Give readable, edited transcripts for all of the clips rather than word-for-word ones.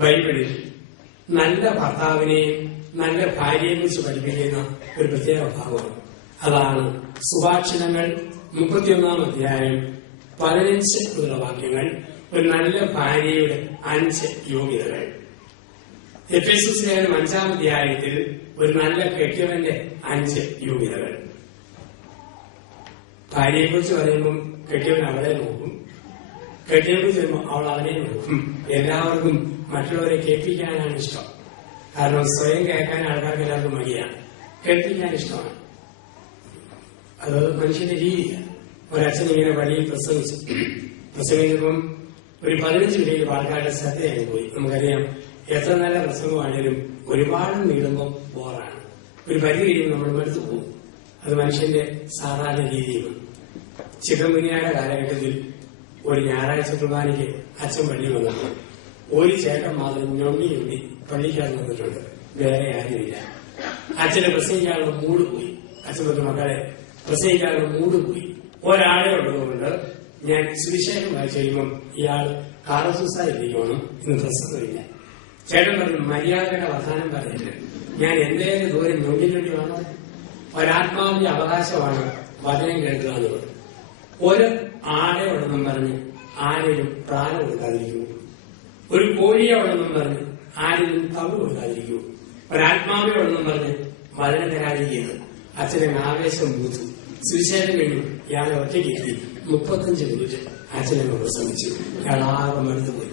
ബൈബിളിൽ നല്ല ഭർത്താവിനെയും നല്ല ഭാര്യയെ കുറിച്ച് പഠിപ്പിക്കുന്ന ഒരു പ്രത്യേക ഭാഗമാണ്. അതാണ് സുഭാഷിതങ്ങൾ 31 അധ്യായം 15 മുതലുള്ള വാക്യങ്ങൾ. ഒരു നല്ല ഭാര്യയുടെ 5 യോഗ്യതകൾ. എഫേസ്യസ് ലേഖനം 5-ാം അധ്യായത്തിൽ ഒരു നല്ല കെട്ടിയവന്റെ 5 യോഗ്യതകൾ. ഭാര്യയെ കുറിച്ച് പറയുമ്പോൾ കെട്ടിയവൻ അവളെ നോക്കും, കെട്ടിയെ കുറിച്ച് വരുമ്പോൾ അവൾ അവനെ നോക്കും. എല്ലാവർക്കും മറ്റുള്ളവരെ കേൾപ്പിക്കാനാണ് ഇഷ്ടം. കാരണം സ്വയം കേൾക്കാൻ ആൾക്കാർക്ക് എല്ലാവർക്കും മടിയാണ്, കേൾപ്പിക്കാൻ ഇഷ്ടമാണ്. അത് മനുഷ്യന്റെ രീതിയാണ്. ഒരച്ഛൻ ഇങ്ങനെ വഴിയിൽ പ്രസംഗിച്ചപ്പം ഒരു 15 മിനിറ്റ് ആൾക്കാരുടെ ശ്രദ്ധയായി പോയി. നമുക്കറിയാം, എത്ര നല്ല പ്രസംഗമാണേലും ഒരുപാട് നീളുമ്പോൾ ബോറാണ്. ഒരു പരിധി കഴിയുമ്പോൾ നമ്മൾ മടുത്തു പോകും. അത് മനുഷ്യന്റെ സാധാരണ രീതിയാണ്. ചിക്കൻകുനിയുടെ കാലഘട്ടത്തിൽ ഒരു ഞായറാഴ്ച കുർബാനയ്ക്ക് അച്ഛൻ പള്ളി വന്നപ്പോൾ ഒരു ചേട്ടൻ മാത്രം ഞൊണ്ടി പള്ളിക്കകത്ത് വന്നിട്ടുണ്ട്. വേറെ ആരുമില്ല. അച്ഛനെ പ്രസംഗിക്കാനുള്ള മൂഡ് പോയി. അച്ഛൻ പറഞ്ഞു, മക്കളെ പ്രസംഗിക്കാനുള്ള മൂഡ് പോയി. ഒരാളെ ഉള്ളതുകൊണ്ട് ഞാൻ സുവിശേഷം വായിച്ചു കഴിയുമ്പം ഇയാൾ കാറസൂസായിരിക്കണം, ഇന്ന് പ്രസംഗമില്ല. ചേട്ടൻ പറഞ്ഞു, മര്യാദയുടെ വർത്താനം പറയരുത്. ഞാൻ എന്തേലും ദൂരം ഞൊണ്ടി വേണോ? ഒരാത്മാവിന്റെ അവകാശമാണ് വചനം കേൾക്കുക എന്നുള്ളത്. ഒരു ആടെ ഉള്ളതെന്നും പറഞ്ഞ് ആരെയും പ്രാരം കൊടുക്കാതിരിക്കൂ. ഒരു കോഴിയെ ഉള്ളതെന്നും പറഞ്ഞ് ആരെയും തവു കൊടുക്കാതിരിക്കൂ. ഒരാത്മാവിനെ ഉള്ളതെന്നും പറഞ്ഞ് വചനം തരാതിരിക്കുന്നത്. അച്ഛനെ ആവേശം മൂത്തു. സുവിശേഷം കഴിഞ്ഞു ഇയാളെ ഒറ്റയ്ക്ക് എത്തി 35 മിനിറ്റ് അച്ഛനെ പ്രസംഗിച്ചു. ഇയാളാകെ മടുത്തു പോയി.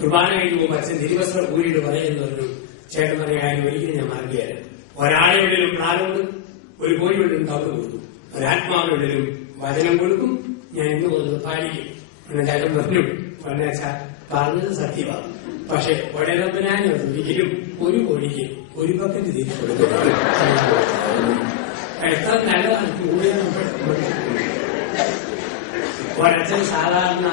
കുർബാന കഴിഞ്ഞ് പോകുമ്പോൾ അച്ഛൻ തിരുവസ്ത്രം കൂടിയിട്ട് പറയുന്നു പറഞ്ഞു, ചേട്ടൻ പറഞ്ഞ കാര്യം ഒരിക്കലും ഞാൻ മറക്കുകയല്ല. ഒരാളെ ഉള്ളിലും പ്രാരം കൊടുക്കും, ഒരു കോഴി ഉള്ളിലും തവു കൊടുക്കും, ഒരാത്മാവിനുള്ളിലും വചനം കൊടുക്കും. ഞാൻ ഇന്ന് പോകുന്നത് പാലിക്കും. ചേട്ടൻ പറഞ്ഞു, പറഞ്ഞാച്ചാ പറഞ്ഞത് സത്യമാണ്. പക്ഷെ ഒടരപ്പനാൻ ഒരിക്കലും ഒരു കോഴിക്ക് ഒരു ബക്കറ്റ് തിരിച്ചു കൊടുക്കുന്നത് എത്ര നല്ലതാണ്. ഒരച്ഛൻ സാധാരണ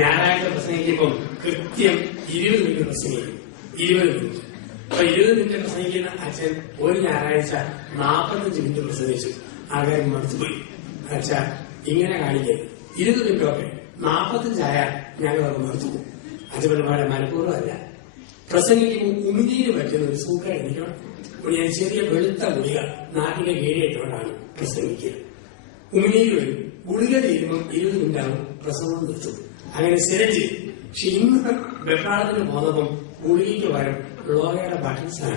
ഞായറാഴ്ച പ്രസംഗിക്കുമ്പോൾ കൃത്യം 20 മിനിറ്റ് പ്രസംഗിക്കും. 20 മിനിറ്റ്. അപ്പൊ 20 മിനിറ്റ് പ്രസംഗിക്കുന്ന അച്ഛൻ ഒരു ഞായറാഴ്ച 45 മിനിറ്റ് പ്രസംഗിച്ചു. ആൾക്കാർ മടുത്തുപോയി. അച്ഛാ ഇങ്ങനെ കാണിക്കരുത്. 20 മിനിറ്റൊക്കെ 45 ഞങ്ങളൊക്കെ മടുത്തു പോകും. അച്ഛന്മാരുടെ മനഃപൂർവ്വമല്ല. പ്രസംഗിക്കുമ്പോൾ ഉമിനീര് പറ്റുന്ന ഒരു സൂക്കർ എനിക്കണം. ഞാൻ ചെറിയ വെളുത്ത ഗുളിക നാട്ടിലെ കീഴിയിട്ടുകൊണ്ടാണ് പ്രസംഗിക്കുക. ഉമിനീര് വരും. ഗുളിക തീരുമ്പോൾ 20 മിനിറ്റാകും പ്രസംഗം നിർത്തും. അങ്ങനെ സ്ഥിരം ചെയ്യും. പക്ഷെ ഇന്ന് വെപ്രാളത്തിന് പോന്നപ്പം ഗുളികയ്ക്ക് പകരം ലോകയുടെ ബട്ടൺസാണ്.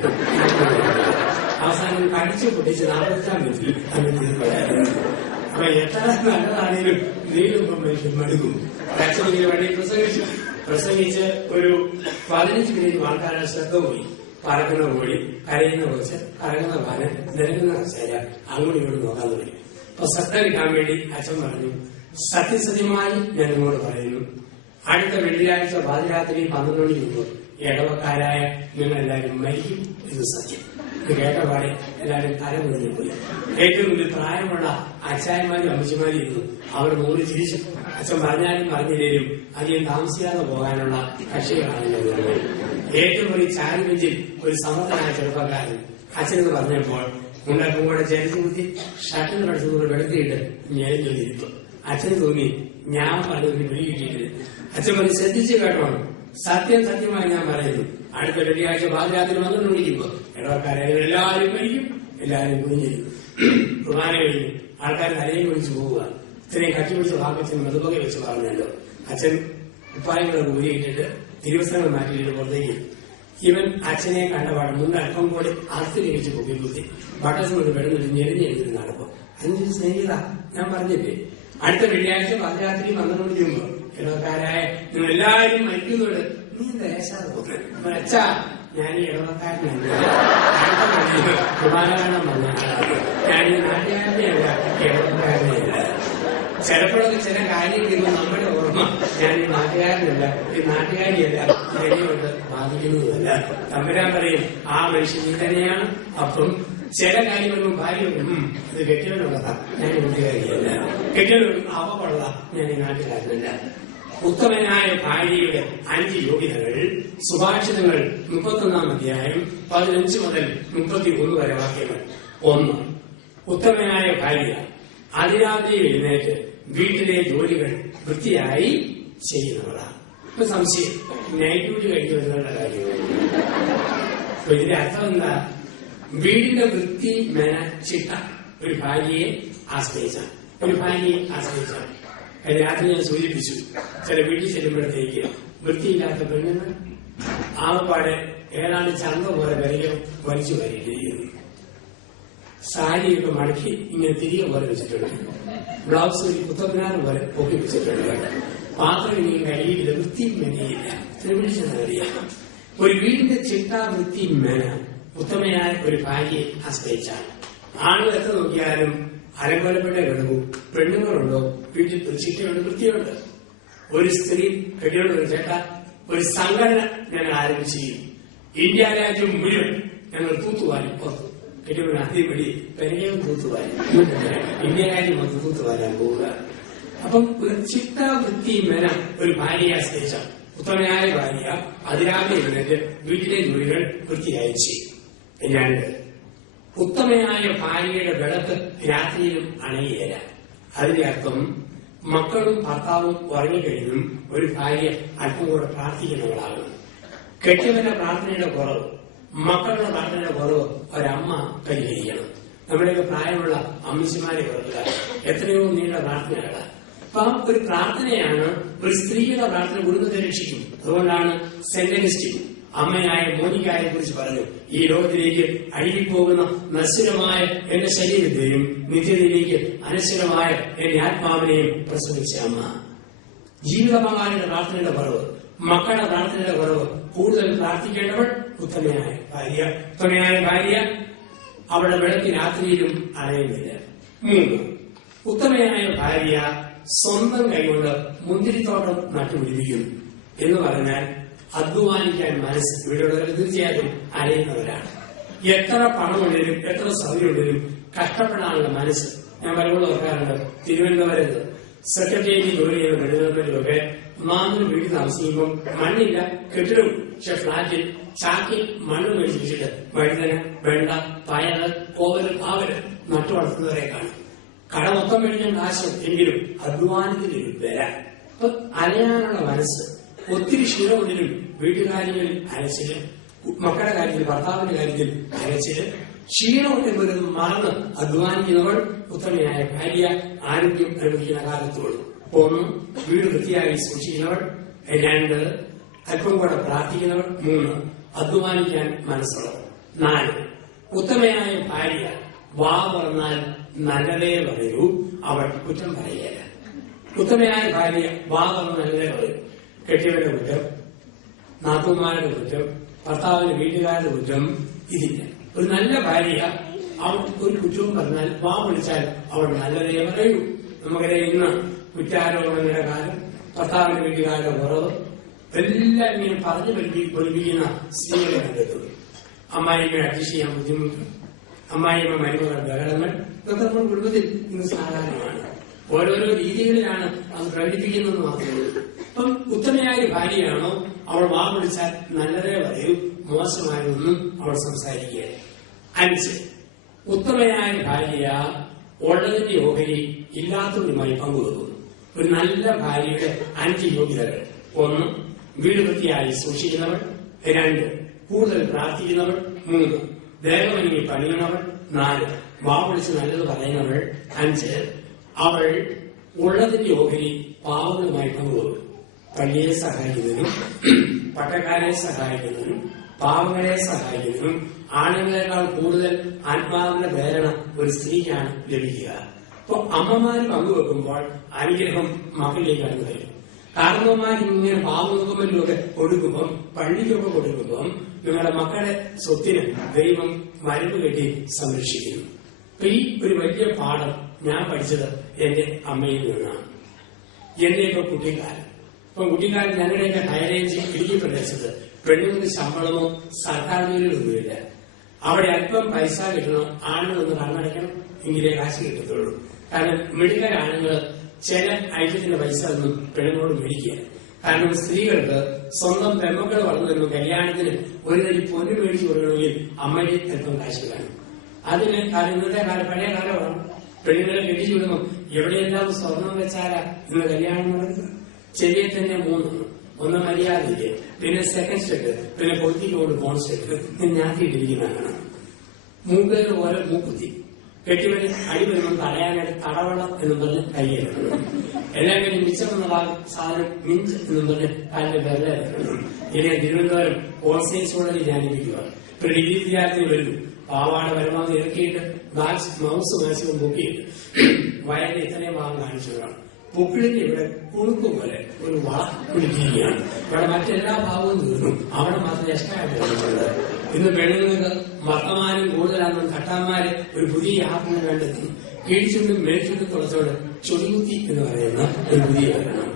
അവസാനം കടിച്ചു പൊട്ടിച്ച് 45 മിനിറ്റിൽ അപ്പൊ എത്ര നല്ലതാണേലും നീളുമ്പോൾ മനുഷ്യൻ മടുക്കും. അച്ഛനിങ്ങനെ വേണ്ടി പ്രസംഗിച്ച് ഒരു 15 മിനിറ്റ് ആൾക്കാരുടെ ശ്രദ്ധ പോയി. പറക്കുന്ന കോഴി, കരയുന്ന കൊച്ച്, കറങ്ങുന്ന പാന, നിരങ്ങുന്ന കസേര അങ്ങോട്ടും ഇങ്ങോട്ടും നോക്കാൻ തുടങ്ങി. അപ്പൊ ശ്രദ്ധ കിട്ടാൻ വേണ്ടി അച്ഛൻ പറഞ്ഞു, സത്യസത്യമായി ഞാൻ നിങ്ങളോട് പറയുന്നു, അടുത്ത വെള്ളിയാഴ്ച പാതിരാത്രി 12 മണിക്ക് മുമ്പ് ഇടവക്കാരായ നിങ്ങൾ എല്ലാവരും മരിക്കും. ഇത് സത്യം. ഇത് കേട്ടപാടെ എല്ലാവരും തല മുറിഞ്ഞു പോയി. ഏറ്റവും കൂടുതൽ പ്രായമുള്ള അച്ചായന്മാരും അമ്മച്ചിമാരും ഇരുന്നു. അവർ മൂടി ചിരിച്ചു. അച്ഛൻ പറഞ്ഞാലും പറഞ്ഞില്ലേലും അധികം താമസിക്കാതെ പോകാനുള്ള കക്ഷികളാണ് ഞങ്ങൾ. ഏറ്റവും ഒരു ചാരി ബെഞ്ചിൽ ഒരു സമർത്ഥനായ ചെറുപ്പക്കാരൻ അച്ഛനെന്ന് പറഞ്ഞപ്പോൾ ഉണ്ടാക്കും കൂടെ ചേർത്ത് കുത്തി ഷട്ടിൽ പഠിച്ചതുകൊണ്ട് വെളുത്തിയിട്ട് ഞെളിഞ്ഞൊന്നിരിക്കും. അച്ഛന് തോന്നി ഞാൻ പറഞ്ഞതിന് പിടി കിട്ടിയിട്ട്. അച്ഛൻ പറഞ്ഞ് ശ്രദ്ധിച്ച് കേട്ടോണം, സത്യമായി ഞാൻ പറയുന്നു, അടുത്ത വെള്ളിയാഴ്ച പാതിരാത്രി 12 മണിക്കുമ്പോ ഇടവക്കാരെ എല്ലാവരും മരിക്കും, എല്ലാവരും കുഞ്ഞിരിക്കും. കുർബാന കഴിഞ്ഞു ആൾക്കാർ തലയും കുടിച്ചു പോവുക. ഇത്രയും കട്ടിപിടിച്ച വാക്കച്ഛൻ മൃദുപക വെച്ച് പറഞ്ഞല്ലോ. അച്ഛൻ ഉപ്പായങ്ങളെ ഊരിയിട്ടിട്ട് തിരുവസ്ത്രങ്ങൾ മാറ്റിയിട്ട് പുറത്തേക്ക്. ഇവൻ അച്ഛനെ കണ്ടപാട് മുന്നൽപ്പം കൂടി അർത്ഥം കഴിച്ച് പൊക്കിക്കുത്തി ബട്ടസ് കൊണ്ട് വെടുന്നിട്ട് ഞെരിഞ്ഞെഴുതി നടക്കും. 5 സ്നേഹിത ഞാൻ പറഞ്ഞില്ലേ, അടുത്ത വെള്ളിയാഴ്ച പാതിരാത്രി 12 മണിക്ക് മുമ്പ് ഇടവക്കാരായ നിങ്ങൾ എല്ലാവരും മരിക്കുന്നുണ്ട്. നീ എന്താ ഏശാതെ പോകുന്നത്? അച്ഛാ ഞാൻ ഈ ഇടവക്കാരനല്ല, കുർബാന കാണാൻ വന്ന ഞാൻ ഈ നാട്ടുകാരനെയല്ല, ഇടവക്കാരനെയല്ല. ചിലപ്പോഴൊക്കെ ചില കാര്യം ചെയ്യുമ്പോൾ നമ്മുടെ ഓർമ്മ ഞാൻ ഈ നാട്ടുകാരനല്ല, ഈ നാട്ടുകാരിയല്ല, എന്നെയോട്ട് ബാധിക്കുന്നതല്ല. തമ്പുരാൻ പറയും ആ മനുഷ്യൻ നീ തന്നെയാണ്. അപ്പം ചില കാര്യങ്ങളൊന്നും ഭാര്യ ഇത് കെട്ടിയവനുള്ളതാ, ഞാൻ കൂട്ടുകാരിയല്ല. കെട്ടിയവനും അവ കൊള്ളാം, ഞാൻ ഈ നാട്ടുകാരനല്ല. ഉത്തമനായ ഭാര്യയുടെ 5 യോഗ്യതകൾ. സുഭാഷിതങ്ങൾ 31-ാം അധ്യായം 15 മുതൽ 31 വരെ വാക്യങ്ങൾ. 1. ഉത്തമനായ ഭാര്യ അതിരാത്രി എഴുന്നേറ്റ് വീട്ടിലെ ജോലികൾ വൃത്തിയായി ചെയ്യുന്നവളാണ്. ഇപ്പൊ സംശയം നൈറ്റ് ഡ്യൂട്ടി കഴിഞ്ഞു വരുന്നുള്ള കാര്യമാണ്. അപ്പൊ ഇതിന്റെ അർത്ഥം എന്താ? വീടിന്റെ വൃത്തി മെന ചിട്ട ഒരു ഭാര്യയെ ആശ്രയിച്ചാണ്. രാത്രി ഞാൻ സൂചിപ്പിച്ചു, ചില വീട്ടിൽ ചെല്ലുമ്പോഴത്തേക്ക് വൃത്തിയില്ലാത്ത പെണ്ണുങ്ങൾ ആവപ്പാടെ ഏതാണ്ട് ചന്ത പോലെ വിലയോ വലിച്ചു വരികയും സാരിയൊക്കെ മടക്കി ഇങ്ങനെ തിരികെ പോലെ വെച്ചിട്ടുണ്ട്. ബ്ലൗസ് ഒരു കുത്തപ്പിനാറ് പോലെ പൊക്കി വെച്ചിട്ടുണ്ട്. പാത്രം ഇങ്ങനെ കഴുകിയില്ല, വൃത്തിയും മെനയില്ല. വിളിച്ചെന്നറിയാം. ഒരു വീടിന്റെ ചിട്ട വൃത്തി മെന ഉത്തമയായ ഒരു ഭാര്യയെ ആശ്രയിച്ചാണ്. ആളുകൾ എത്ര നോക്കിയാലും അലങ്കോലപ്പെട്ട കിടക്കൂ. പെണ്ണുങ്ങളുണ്ടോ വീട്ടിൽ ചിട്ടയുണ്ട്, വൃത്തിയുണ്ട്. ഒരു സ്ത്രീ കെട്ടിയോട് ചേട്ടാ ഒരു സംഘടന ഞങ്ങൾ ആരംഭിച്ചു, ഇന്ത്യ രാജ്യം മുഴുവൻ ഞങ്ങൾ തൂത്തുവാരും പുറത്തു കെട്ടിയോട് ആദ്യം വഴി പെരയും തൂത്തുവാരും ഇന്ത്യ രാജ്യം മൊത്തം തൂത്തുവാരാൻ പോവുക. അപ്പം ഒരു ചിട്ട വൃത്തി മെന ഒരു ഭാര്യയെ ആശ്രയിച്ച ഉത്തമയായ ഭാര്യ അതിരാവിലെ എഴുന്നേറ്റ് വീട്ടിലെ ജോലികൾ വൃത്തിയായി ചെയ്യും. രണ്ട്, ഉത്തമയായ ഭാര്യയുടെ വിളക്ക് രാത്രിയിലും അണയുകയില്ല. അതിന്റെ അർത്ഥം മക്കളും ഭർത്താവും ഉറങ്ങിക്കഴിഞ്ഞും ഒരു ഭാര്യ അല്പം കൂടെ പ്രാർത്ഥിക്കുന്നവളാകും. കെട്ടിയവന്റെ പ്രാർത്ഥനയുടെ കുറവ്, മക്കളുടെ പ്രാർത്ഥനയുടെ കുറവ് ഒരമ്മ പരിഹരിക്കണം. നമ്മുടെയൊക്കെ പ്രായമുള്ള അമ്മച്ചിമാരെ ഓർക്കുക, എത്രയോ നീണ്ട പ്രാർത്ഥനകളാണ്. അപ്പൊ ഒരു പ്രാർത്ഥനയാണ് ഒരു സ്ത്രീയുടെ പ്രാർത്ഥന കുടുംബത്തെ രക്ഷിക്കും. അതുകൊണ്ടാണ് സെന്റ് അഗസ്റ്റിൻ അമ്മയായ മോനിക്കായെ കുറിച്ച് പറഞ്ഞു, ഈ ലോകത്തിലേക്ക് അഴുകിപ്പോകുന്ന നശ്വരമായ എന്റെ ശരീരത്തെയും നിത്യതയിലേക്ക് അനശ്വരമായ എന്റെ ആത്മാവിനെയും പ്രസവിച്ച അമ്മ. ജീവിത പങ്കാളിയുടെ പ്രാർത്ഥനയുടെ കുറവ്, മക്കളുടെ പ്രാർത്ഥനയുടെ കുറവ്, കൂടുതൽ പ്രാർത്ഥിക്കേണ്ടവൾ ഉത്തമയായ ഭാര്യ അവളുടെ വിളക്ക് രാത്രിയിലും അണയുന്നില്ല. മൂന്ന്, ഉത്തമയായ ഭാര്യ സ്വന്തം കൈകൊണ്ട് മുന്തിരിത്തോട്ടം നട്ടുപിടിപ്പിക്കുന്നു എന്ന് പറഞ്ഞാൽ അധ്വാനിക്കാൻ മനസ്സ് ഇവിടെയുള്ളവർ തീർച്ചയായിട്ടും അറിയുന്നവരാണ്. എത്ര പണമുണ്ടെങ്കിലും എത്ര സൗകര്യമുണ്ടെങ്കിലും കഷ്ടപ്പെടാനുള്ള മനസ്സ്. ഞാൻ പലപ്പോഴും ഓർക്കാറുണ്ട്, തിരുവനന്തപുരത്ത് സെക്രട്ടേറിയറ്റ് ജോലി ചെയ്യുന്ന പെണ്ണുങ്ങൾക്കൊക്കെ ഒന്നാമത് വീട്ടിൽ താമസിക്കുമ്പോൾ മണ്ണില്ല, കെട്ടിടവും. പക്ഷെ ഫ്ളാറ്റിൽ ചാക്കിൽ മണ്ണ് മേടിച്ച് വെച്ചിട്ട് വഴുതന, വെണ്ട, പയറ്, കോവല്, പാവല് നട്ടു വളർത്തുന്നവരെ കാണും. കട മൊത്തം മേടിക്കാൻ കാശം എങ്കിലും അധ്വാനത്തിന് വില. അപ്പൊ അലയാനുള്ള മനസ്സ്. ഒത്തിരി ക്ഷീണമുണ്ടെങ്കിലും വീട്ടുകാര്യങ്ങളിൽ അരച്ചില്, മക്കളുടെ കാര്യത്തിൽ ഭർത്താവിന്റെ കാര്യത്തിൽ അരച്ചില്, ക്ഷീണമുണ്ടെങ്കിൽ മറന്ന് അധ്വാനിക്കുന്നവൾ ഉത്തമയായ ഭാര്യ ആരോഗ്യം അനുഭവിക്കുന്ന കാലത്തോളം. ഒന്ന്, വീട് വൃത്തിയായി സൂക്ഷിക്കുന്നവൾ. രണ്ട്, അല്പം കൂടെ പ്രാർത്ഥിക്കുന്നവൾ. മൂന്ന്, അധ്വാനിക്കാൻ മനസ്സുള്ളവൾ. നാല്, ഉത്തമയായ ഭാര്യ വാ പറഞ്ഞാൽ നല്ലതേ പറയൂ, അവൾ കുറ്റം പറയുകയല്ല. ഉത്തമയായ ഭാര്യ വാ പറഞ്ഞ നല്ലതേ പറയൂ. കെട്ടിയവരുടെ കുറ്റം, നാത്തുമാരുടെ കുറ്റം, ഭർത്താവിന്റെ വീട്ടുകാരുടെ കുറ്റം ഇതില്ല. ഒരു നല്ല ഭാര്യ അവൾ ഒരു കുറ്റവും പറഞ്ഞാൽ വാ വിളിച്ചാൽ അവൾ നല്ലതേ പറയൂ. നമുക്കറിയാം, ഇന്ന് കുറ്റാരോപണങ്ങളുടെ കാലം, ഭർത്താവിന്റെ വീട്ടുകാരുടെ കുറവ്, എല്ലാം ഇങ്ങനെ പറഞ്ഞു പഠിപ്പിക്കുന്ന സ്ത്രീകളെ കണ്ടെത്തുന്നു. അമ്മായിമ്മയെ അഡ്ജസ്റ്റ് ചെയ്യാൻ ബുദ്ധിമുട്ട്, അമ്മായിമ്മ മരുമകളുടെ ബഹളങ്ങൾ, ഇതൊക്കെ നമ്മുടെ കുടുംബത്തിൽ ഇന്ന് സാധാരണമാണ്. ഓരോരോ രീതികളിലാണ് അത് പ്രകടിപ്പിക്കുന്നത് മാത്രമേ ഉള്ളൂ. അപ്പം ഉത്തമയായ ഭാര്യയാണോ അവൾ വാ വിളിച്ചാൽ നല്ലതേ പറയൂ, മോശമായൊന്നും അവൾ സംസാരിക്കുകയാണ്. അഞ്ച്, ഉത്തമയായ ഭാര്യ ഉള്ളതിന്റെ ഓഹരി ഇല്ലാത്തവരുമായി പങ്കുവെക്കുന്നു. ഒരു നല്ല ഭാര്യയുടെ 5 യോഗ്യതകൾ. ഒന്ന്, വീട് വൃത്തിയായി സൂക്ഷിക്കുന്നവൾ. രണ്ട്, കൂടുതൽ പ്രാർത്ഥിക്കുന്നവൾ. മൂന്ന്, ദേഹമൊരുങ്ങി പണിയുന്നവൾ. നാല്, വാ വിളിച്ച് നല്ലത് പറയുന്നവൾ. അഞ്ച്, അവൾ ഉള്ളതിന്റെ ഓഹരി പാവങ്ങളുമായി പങ്കുവെക്കും. പള്ളിയെ സഹായിക്കുന്നതിനും പട്ടക്കാരെ സഹായിക്കുന്നതിനും പാവങ്ങളെ സഹായിക്കുന്നതിനും ആണുങ്ങളെക്കാൾ കൂടുതൽ ആത്മാവിന്റെ പ്രേരണ ഒരു സ്ത്രീക്കാണ് ലഭിക്കുക. അപ്പൊ അമ്മമാര് പങ്കുവെക്കുമ്പോൾ അനുഗ്രഹം മക്കളിലേക്ക് കടന്നു വരും. കാരണവന്മാർ ഇങ്ങനെ പാവങ്ങൾക്കുമൊക്കെ കൊടുക്കുമ്പം, പള്ളിക്കൊക്കെ കൊടുക്കുമ്പം നിങ്ങളുടെ മക്കളുടെ സ്വത്തിന് ദൈവം മരുന്ന് കെട്ടി സംരക്ഷിക്കുന്നു. അപ്പൊ ഈ ഒരു വലിയ പാഠം ഞാൻ പഠിച്ചത് എന്റെ അമ്മയിൽ നിന്നാണ്. എന്റെയൊക്കെ കുട്ടിക്കാലം. ഇപ്പൊ കുട്ടിക്കാലം ഞങ്ങളുടെയൊക്കെ ഹൈറേഞ്ച് ഇടുക്കി പ്രദേശത്ത് പെണ്ണുങ്ങൾക്ക് ശമ്പളമോ സർക്കാർ ജോലികളൊന്നുമില്ല. അവിടെ അല്പം പൈസ കിട്ടണം, ആണുങ്ങളൊന്ന് കണ്ണടയ്ക്കണം, എങ്കിലേ കാശ് കിട്ടത്തുള്ളൂ. കാരണം മിടുക്കൻ ആണുങ്ങൾ ചില ഐറ്റത്തിന്റെ പൈസ ഒന്നും പെണ്ണുങ്ങളോട് മേടിക്കുക. കാരണം സ്ത്രീകൾക്ക് സ്വന്തം പെൺമക്കൾ വളർന്നു വരുമ്പോൾ കല്യാണത്തിന് ഒരു തടി പൊന്നു മേടിച്ചു കൊടുക്കണമെങ്കിൽ അമ്മയെ അല്പം കാശ് കാണും. അതിന് ഇന്നത്തെ കാലം പഴയ കാലമാണ്. പെണ്ണുങ്ങളെ കെട്ടിച്ചു വിടുമ്പോൾ എവിടെയെല്ലാം സ്വർണം വെച്ചാലാ ഇന്ന് കല്യാണം നടക്കുന്നത്. ചെറിയ തന്നെ 3, ഒന്ന് മര്യാദയ്ക്ക്, പിന്നെ സെക്കൻഡ് സ്റ്റെപ്പ്, പിന്നെ പൊളിറ്റിക്കോട് ഫോൺ സ്റ്റെപ്പ് ഞാക്കിയിട്ടിരിക്കുന്നതാണ്. മൂക്കിന് പോലെ മൂക്കുത്തി കെട്ടിവരി അടി വരുമ്പോൾ തടയാനായിട്ട് തടവളം എന്നും പറഞ്ഞ് കൈയ്യെടുക്കണം. എല്ലാം കഴിഞ്ഞ് മിച്ചം എന്നുള്ള സാധനം മിഞ്ച് എന്നും പറഞ്ഞ് കാലിന്റെ വിരലെടുക്കണം. ഇങ്ങനെ തിരുവനന്തപുരം ഹോൾസെയിൽ കോളേജിൽ ധ്യാനിപ്പിക്കുക. ഇപ്പൊ ഡിഗ്രി വിദ്യാർത്ഥികൾ വരുന്നു, പാവാട പരമാവധി ഇറക്കിയിട്ട് മൗസ് മാക്സിമം പൊക്കിയിട്ട് വയറിന് ഇത്രയും ഭാഗം കാണിച്ചതാണ്. പൊക്കിളിന്റെ ഇവിടെ കുണുക്ക് പോലെ ഒരു വള പിടിക്കുകയാണ്. ഇവിടെ മറ്റെല്ലാ ഭാഗവും തീർന്നു, അവിടെ മാത്രം എക്സ്ട്രാ. ഇന്ന് പെണ്ണുങ്ങൾക്ക് വർത്തമാനം കൂടുതലാണെന്നും കട്ടാന്മാര് ഒരു പുതിയ ആത്മനെ കണ്ടെത്തി കീഴ്ചുണ്ടും മേൽച്ചുണ്ടും തുളച്ചോട് ചൊടികുത്തി എന്ന് പറയുന്ന ഒരു പുതിയ വരണം.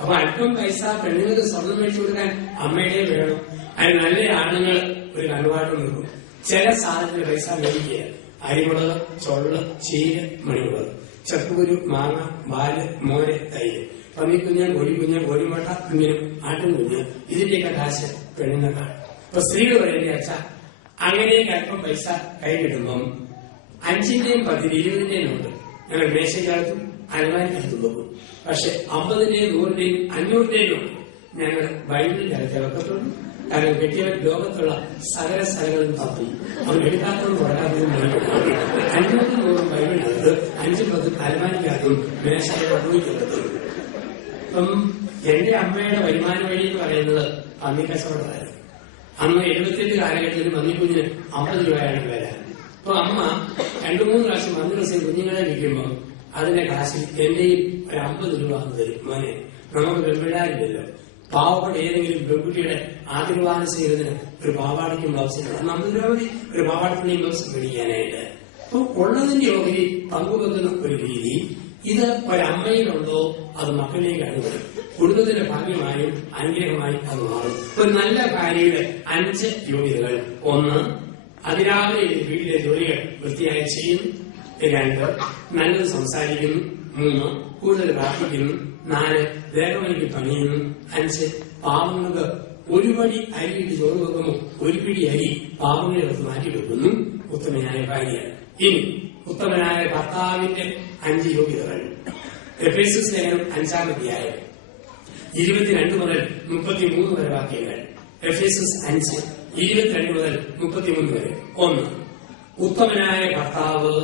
അപ്പൊ അല്പം പൈസ പെണ്ണുങ്ങൾക്ക് സ്വർണം മേടിച്ചു കൊടുക്കാൻ അമ്മയുടെ വേണം. അതിന് നല്ല ആണുങ്ങൾ ഒരു കണ്ടുപാട് നിൽക്കും. ചില സാധനത്തിന് പൈസ മേടിക്കുക. അരിമുളക്, ചൊള്ള്, ചീര, മണിമുളക്, ചക്കുരു, മാങ്ങ, പാല്, മോര്, തൈര്, പന്നിക്കുഞ്ഞ്, കോഴിക്കുഞ്ഞ്, കോഴിമുട്ട, ഇങ്ങനെ ആട്ടുംകുഞ്ഞ്, ഇതിന്റെയൊക്കെ കാശ് പെണ്ണുങ്ങൾക്കാണ്. ഇപ്പൊ സ്ത്രീകൾ പറയുന്ന അച്ഛ അങ്ങനെയൊക്കെ അല്പം പൈസ കൈ കിട്ടുമ്പം 5-ന്റെയും 10-ന്റെയും 20-ന്റെയും നോട്ട് ഞങ്ങൾ മേശക്കാലത്തും അലമാരിക്കകത്തും നോക്കും. പക്ഷെ 50-ന്റെയും 100-ന്റെയും 500-ന്റെയും നോട്ട് ഞങ്ങൾ ബൈബിളിന്റെ അകത്തെ വെക്കത്തുള്ളൂ. കാരണം കെട്ടിയവൻ ലോകത്തുള്ള സകല സ്ഥലങ്ങളും തപ്പും. അവൻ എടുക്കാത്തതും തുടരാത്തതും 500-100 ബൈബിളിനകത്ത് 5-10 അലമാരിക്കകത്തും മേശയുടെ ഉപയോഗിക്കുന്നത്. ഇപ്പം എന്റെ അമ്മയുടെ വരുമാന വഴി എന്ന് പറയുന്നത് പന്നിക്കച്ചവടമായിരുന്നു. അന്ന് 78 കാലഘട്ടത്തിൽ പന്നിക്കുഞ്ഞിന് 50 രൂപയാണ് വില. അപ്പൊ അമ്മ 2-3 പ്രാവശ്യം മന്ത്രിസഭ കുഞ്ഞുങ്ങളെ വിൽക്കുമ്പോൾ അതിന്റെ കാശിൽ എന്റെയും ഒരു 50 രൂപ തരും. മോനെ, നമുക്ക് പെൺപിള്ളാരില്ലല്ലോ, പാവപ്പെട്ട ഏതെങ്കിലും പെൺകുട്ടിയുടെ ആതിർവാദം ചെയ്യുന്നതിന് ഒരു പാവാടിക്കും ബ്ലൗസിനും 50 രൂപ മതി ഒരു പാവാടത്തിന്റെയും ബ്ലൗസ് മേടിക്കാനായിട്ട്. അപ്പൊ ഉള്ളതിന്റെ ഓഹരി പങ്കുവെക്കുന്ന ഒരു രീതി. ഇത് ഒരമ്മയിലുണ്ടോ അത് മക്കളിലേക്കാണ് വരും. കുടുംബത്തിന്റെ ഭാഗ്യമായും അനുഗ്രഹമായും അത് മാറും. ഒരു നല്ല ഭാര്യയുടെ 5 യോഗ്യതകൾ: 1, അതിരാവിലെ വീട്ടിലെ ജോലികൾ വൃത്തിയായി ചെയ്യുന്നു. 2, നല്ലത് സംസാരിക്കുന്നു. 3, കൂടുതൽ പ്രാർത്ഥിക്കുന്നു. 4, ദേഹമണിക്ക് പണിയുന്നു. 5, പാവങ്ങൾക്ക് ഒരു പടി അരിയിട്ട് ചോറ് വെക്കുമ്പോൾ ഒരു പിടി അരി പാവങ്ങളെ എടുത്ത് മാറ്റിവെക്കുന്നു. ഉത്തമനായ ഭാര്യ. ഇനി ഉത്തമനായ ഭർത്താവിന്റെ 5 യോഗ്യതകൾ. എഫേസ്യസ് ലേഖനം 5-ാം അധ്യായം 22 മുതൽ 33 വരെ വാക്യങ്ങൾ. എഫേസ്യസ് 5, 22 മുതൽ 33 വരെ. 1, ഉത്തമനായ ഭർത്താവ്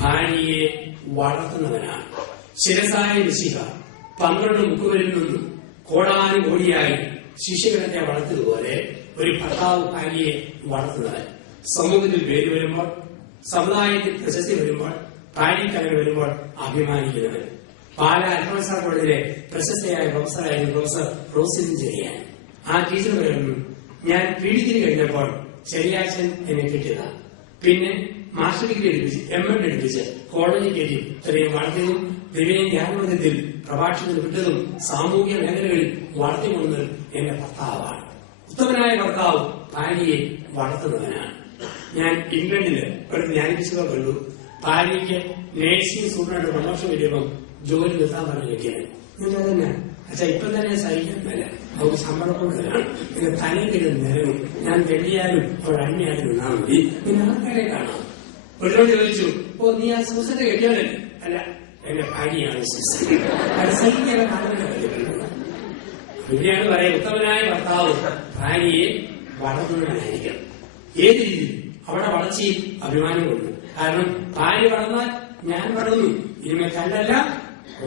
ഭാര്യയെ വളർത്തുന്നവനാണ്. ശിരസായ മിശിഹ 12 മുക്കുവരിൽ നിന്നും കോടാനുകോടിയായി ശിശുഗണത്തെ വളർത്തിയതുപോലെ ഒരു ഭർത്താവ് ഭാര്യയെ വളർത്തുന്നവൻ. സമൂഹത്തിൽ പേര് വരുമ്പോൾ, സമുദായത്തിൽ പ്രശസ്തി വരുമ്പോൾ, ഭാര്യക്കങ്ങനെ വരുമ്പോൾ അഭിമാനിക്കുന്നവൻ. പാല അൽഫോൻസ കോളേജിലെ പ്രശസ്തയായ പ്രൊഫസറായിരുന്നു പ്രൊഫസർ റോസിലിൻ ചെറിയാൻ. ആ ടീച്ചർ പറയുന്നു, ഞാൻ പീഡിത്തിന് കഴിഞ്ഞപ്പോൾ ചെറിയാച്ചൻ എന്നെ കിട്ടിയതാണ്. പിന്നെ മാസ്റ്റർ ഡിഗ്രി എടുപ്പിച്ച് MA എടുപ്പിച്ച് കോളേജിൽ കയറ്റി ചെറിയ വളർത്തിയതും ദിവ്യം ധ്യാനമന്ദിരത്തിൽ പ്രഭാഷണത്തിൽ വിട്ടതും സാമൂഹിക മേഖലകളിൽ വളർത്തിക്കൊണ്ടതും എന്റെ ഭർത്താവാണ്. ഉത്തമനായ ഭർത്താവ് ഭാര്യയെ വളർത്തുന്നവനാണ്. ഞാൻ ഇംഗ്ലണ്ടില് ഒരു ധ്യാനിപ്പിച്ചതോ കണ്ടു. ഭാര്യയ്ക്ക് നേഴ്സിംഗ് സ്റ്റുഡന്റ് പ്രമോഷൻ കിട്ടിയപ്പം ജോലി നിർത്താൻ പറഞ്ഞ് കെട്ടിയാണ്. എന്നിട്ട് തന്നെ അച്ഛാ ഇപ്പം തന്നെ സഹിക്കാൻ മേല, അവർക്ക് ശമ്പളം കൂടുതലാണ്, പിന്നെ തലയിൽ നിലവും ഞാൻ വെള്ളിയാലും അവർ അന്യാലും നിന്നാൽ മതി, പിന്നെ ആൾക്കാരെ കാണാം. ഒരുപാട് ചോദിച്ചു, നീ ആ സൂസന്റെ കെട്ടിയവനല്ലേ? അല്ല, എന്റെ ഭാര്യയാണ് സൂസൻ. അത് സഹിക്കാൻ കാണുന്ന കാര്യങ്ങളുണ്ട്. ഇവിടെയാണ് പറയാം, ഉത്തമനായ ഭർത്താവ് ഭാര്യയെ വളർത്തുന്നവനായിരിക്കണം. ഏത് രീതിയിൽ അവിടെ വളർച്ചയിൽ അഭിമാനം കൊടുക്കും. കാരണം ഭാര്യ വളർന്നാൽ ഞാൻ വളർന്നു, ഇനിമേൽ കണ്ടല്ല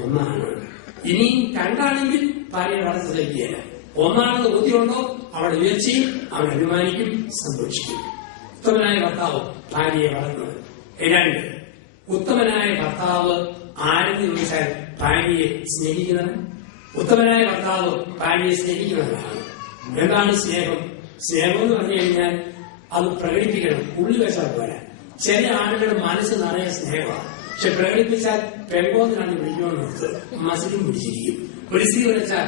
ഒന്നാണ്. ഇനിയും കണ്ടാണെങ്കിൽ ഭാര്യ വളർച്ച സഹിക്കുകയല്ല. ഒന്നാണെന്ന് ബോധ്യമുണ്ടോ അവിടെ ഉയർച്ചയും അവൻ അഭിമാനിക്കും, സന്തോഷിക്കും. ഉത്തമനായ ഭർത്താവ് ഭാര്യയെ വളർത്തുന്നത്. 2, ഉത്തമനായ ഭർത്താവ് ആരെന്ന് ചോദിച്ചാൽ ഭാര്യയെ സ്നേഹിക്കുന്നവൻ. ഉത്തമനായ ഭർത്താവ് ഭാര്യയെ സ്നേഹിക്കുന്നവനാണ്. എന്താണ് സ്നേഹം? സ്നേഹം എന്ന് പറഞ്ഞു കഴിഞ്ഞാൽ അത് പ്രകടിപ്പിക്കണം, ഉള്ളിൽ വെച്ചാൽ പോരാ. ചില ആളുകളുടെ മനസ്സ് നിറയെ സ്നേഹമാണ്, പക്ഷെ പ്രകടിപ്പിച്ചാൽ പെങ്കോന്നിനാണ് വിളിക്കുമെന്ന് മസിലും പിടിച്ചിരിക്കും. ഒരു സ്ത്രീ വിളിച്ചാൽ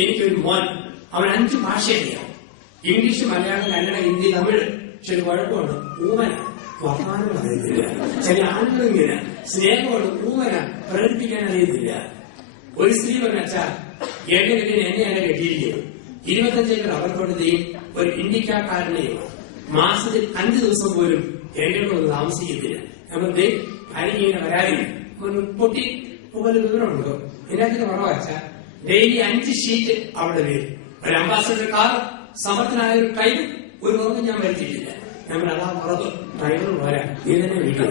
എനിക്കൊരു മോൻ, അവൻ 5 ഭാഷയറിയാം, ഇംഗ്ലീഷ്, മലയാളം, കന്നഡ, ഹിന്ദി, തമിഴ്. പക്ഷെ ഒരു കുഴപ്പമാണ്, ഊമന, വർത്തമാനം അറിയത്തില്ല. ചില ആളുകൾ ഇങ്ങനെ സ്നേഹമാണ്, ഊമന, പ്രകടിപ്പിക്കാൻ അറിയത്തില്ല. ഒരു സ്ത്രീ പറഞ്ഞാൽ എന്റെ വീട്ടിൽ എന്നെയാണ് കെട്ടിയിരിക്കുന്നത്, 25 ഏക്കർ റബ്ബർ തോട്ടത്തെയും ഒരു ഇന്ത്യക്കാരനെയുമാണ്. മാസത്തിൽ 5 ദിവസം പോലും എന്റെ ഒന്നും താമസിക്കത്തില്ല. നമ്മളുടെ ഭാര്യ ഇങ്ങനെ വരാതില്ല. പൊട്ടി പോലെ വിവരമുണ്ടോ? ഇതിനകത്തിന് കുറവാച്ച ഡെയിലി 5 ഷീറ്റ് അവിടെ വരും. ഒരു അംബാസഡർ കാർ, സമർത്ഥനായ ഒരു ഡ്രൈവർ, ഒരു കുറവ് ഞാൻ വരുത്തിയിട്ടില്ല. നമ്മൾ അതാ പുറത്ത് ഡ്രൈവർ പോരാ, നീ തന്നെ വീട്ടിൽ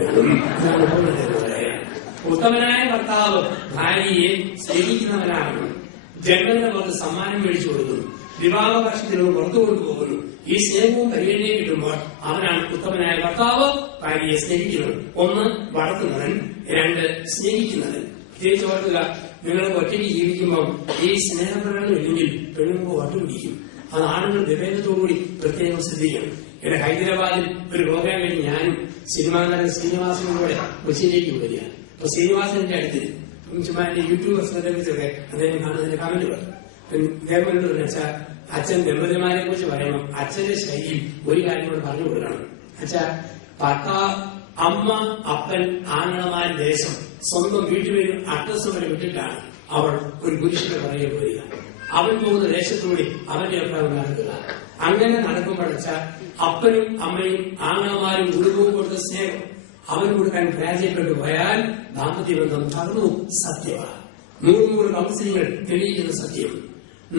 ഉത്തമനായ ഭർത്താവ് ഭാര്യയെ സ്നേഹിക്കുന്നവനാണ്. ജന്മദിനം അവർക്ക് സമ്മാനം മേടിച്ചു കൊടുക്കുന്നു, വിവാഹ വർഷത്തിന് പുറത്തു കൊണ്ടുപോകുന്നു. ഈ സ്നേഹവും പരിഗണനയും കിട്ടുമ്പോൾ അവനാണ് ഉത്തമനായ ഭർത്താവ് ഭാര്യയെ സ്നേഹിക്കുന്നത്. 1 വളർത്തുന്നവൻ, 2 സ്നേഹിക്കുന്നവൻ. തിരിച്ചു ഓർക്കുക, നിങ്ങൾ ഒറ്റയ്ക്ക് ജീവിക്കുമ്പോൾ ഈ സ്നേഹപ്രകടനം ഇല്ലെങ്കിൽ പെണ്ണുമ്പോൾ വട്ടുപിടിക്കും. അത് ആണുങ്ങൾ വിവേകത്തോടുകൂടി പ്രത്യേകം ശ്രദ്ധിക്കണം. ഇവിടെ ഹൈദരാബാദിൽ ഒരു പ്രോഗ്രാം കഴിഞ്ഞ് ഞാനും സിനിമാ നടൻ ശ്രീനിവാസനോടെ കൊച്ചിയിലേക്ക് വരിക. അപ്പൊ ശ്രീനിവാസന്റെ അടുത്ത് ചുമ്മാ എന്റെ യൂട്യൂബ് ശ്രദ്ധയൊക്കെ അദ്ദേഹം കാണുന്നതിന്റെ കമന്റ് പറഞ്ഞു. ഇദ്ദേഹം വെച്ചാൽ അച്ഛൻ ദമ്പതിമാരെ കുറിച്ച് പറയുമ്പോൾ അച്ഛന്റെ ശൈലിയിൽ ഒരു കാര്യം കൂടെ പറഞ്ഞു കൊടുക്കണം. അച്ഛാ, അമ്മ, അപ്പൻ, ആങ്ങളമാർ, ദേശം, സ്വന്തം വീട്ടുപേരും അഡ്രസ്സും വരെ വിട്ടിട്ടാണ് അവൾ ഒരു പുരുഷന്റെ പുറകെ പോരുക. അവൻ പോകുന്ന ദേശത്തൂടെ അവന്റെ അഭിപ്രായം നടക്കുക. അങ്ങനെ നടക്കുമ്പോഴച്ച അപ്പനും അമ്മയും ആങ്ങളമാരും കുടുംബവും കൊടുത്ത സ്നേഹം അവൻ കൊടുക്കാൻ പരാജയപ്പെട്ടു പോയാൽ ദാമ്പത്യ ബന്ധം തകർന്നു. സത്യമാണ്. 100 കൗൺസിലിങ്ങൾ തെളിയിക്കുന്ന സത്യം.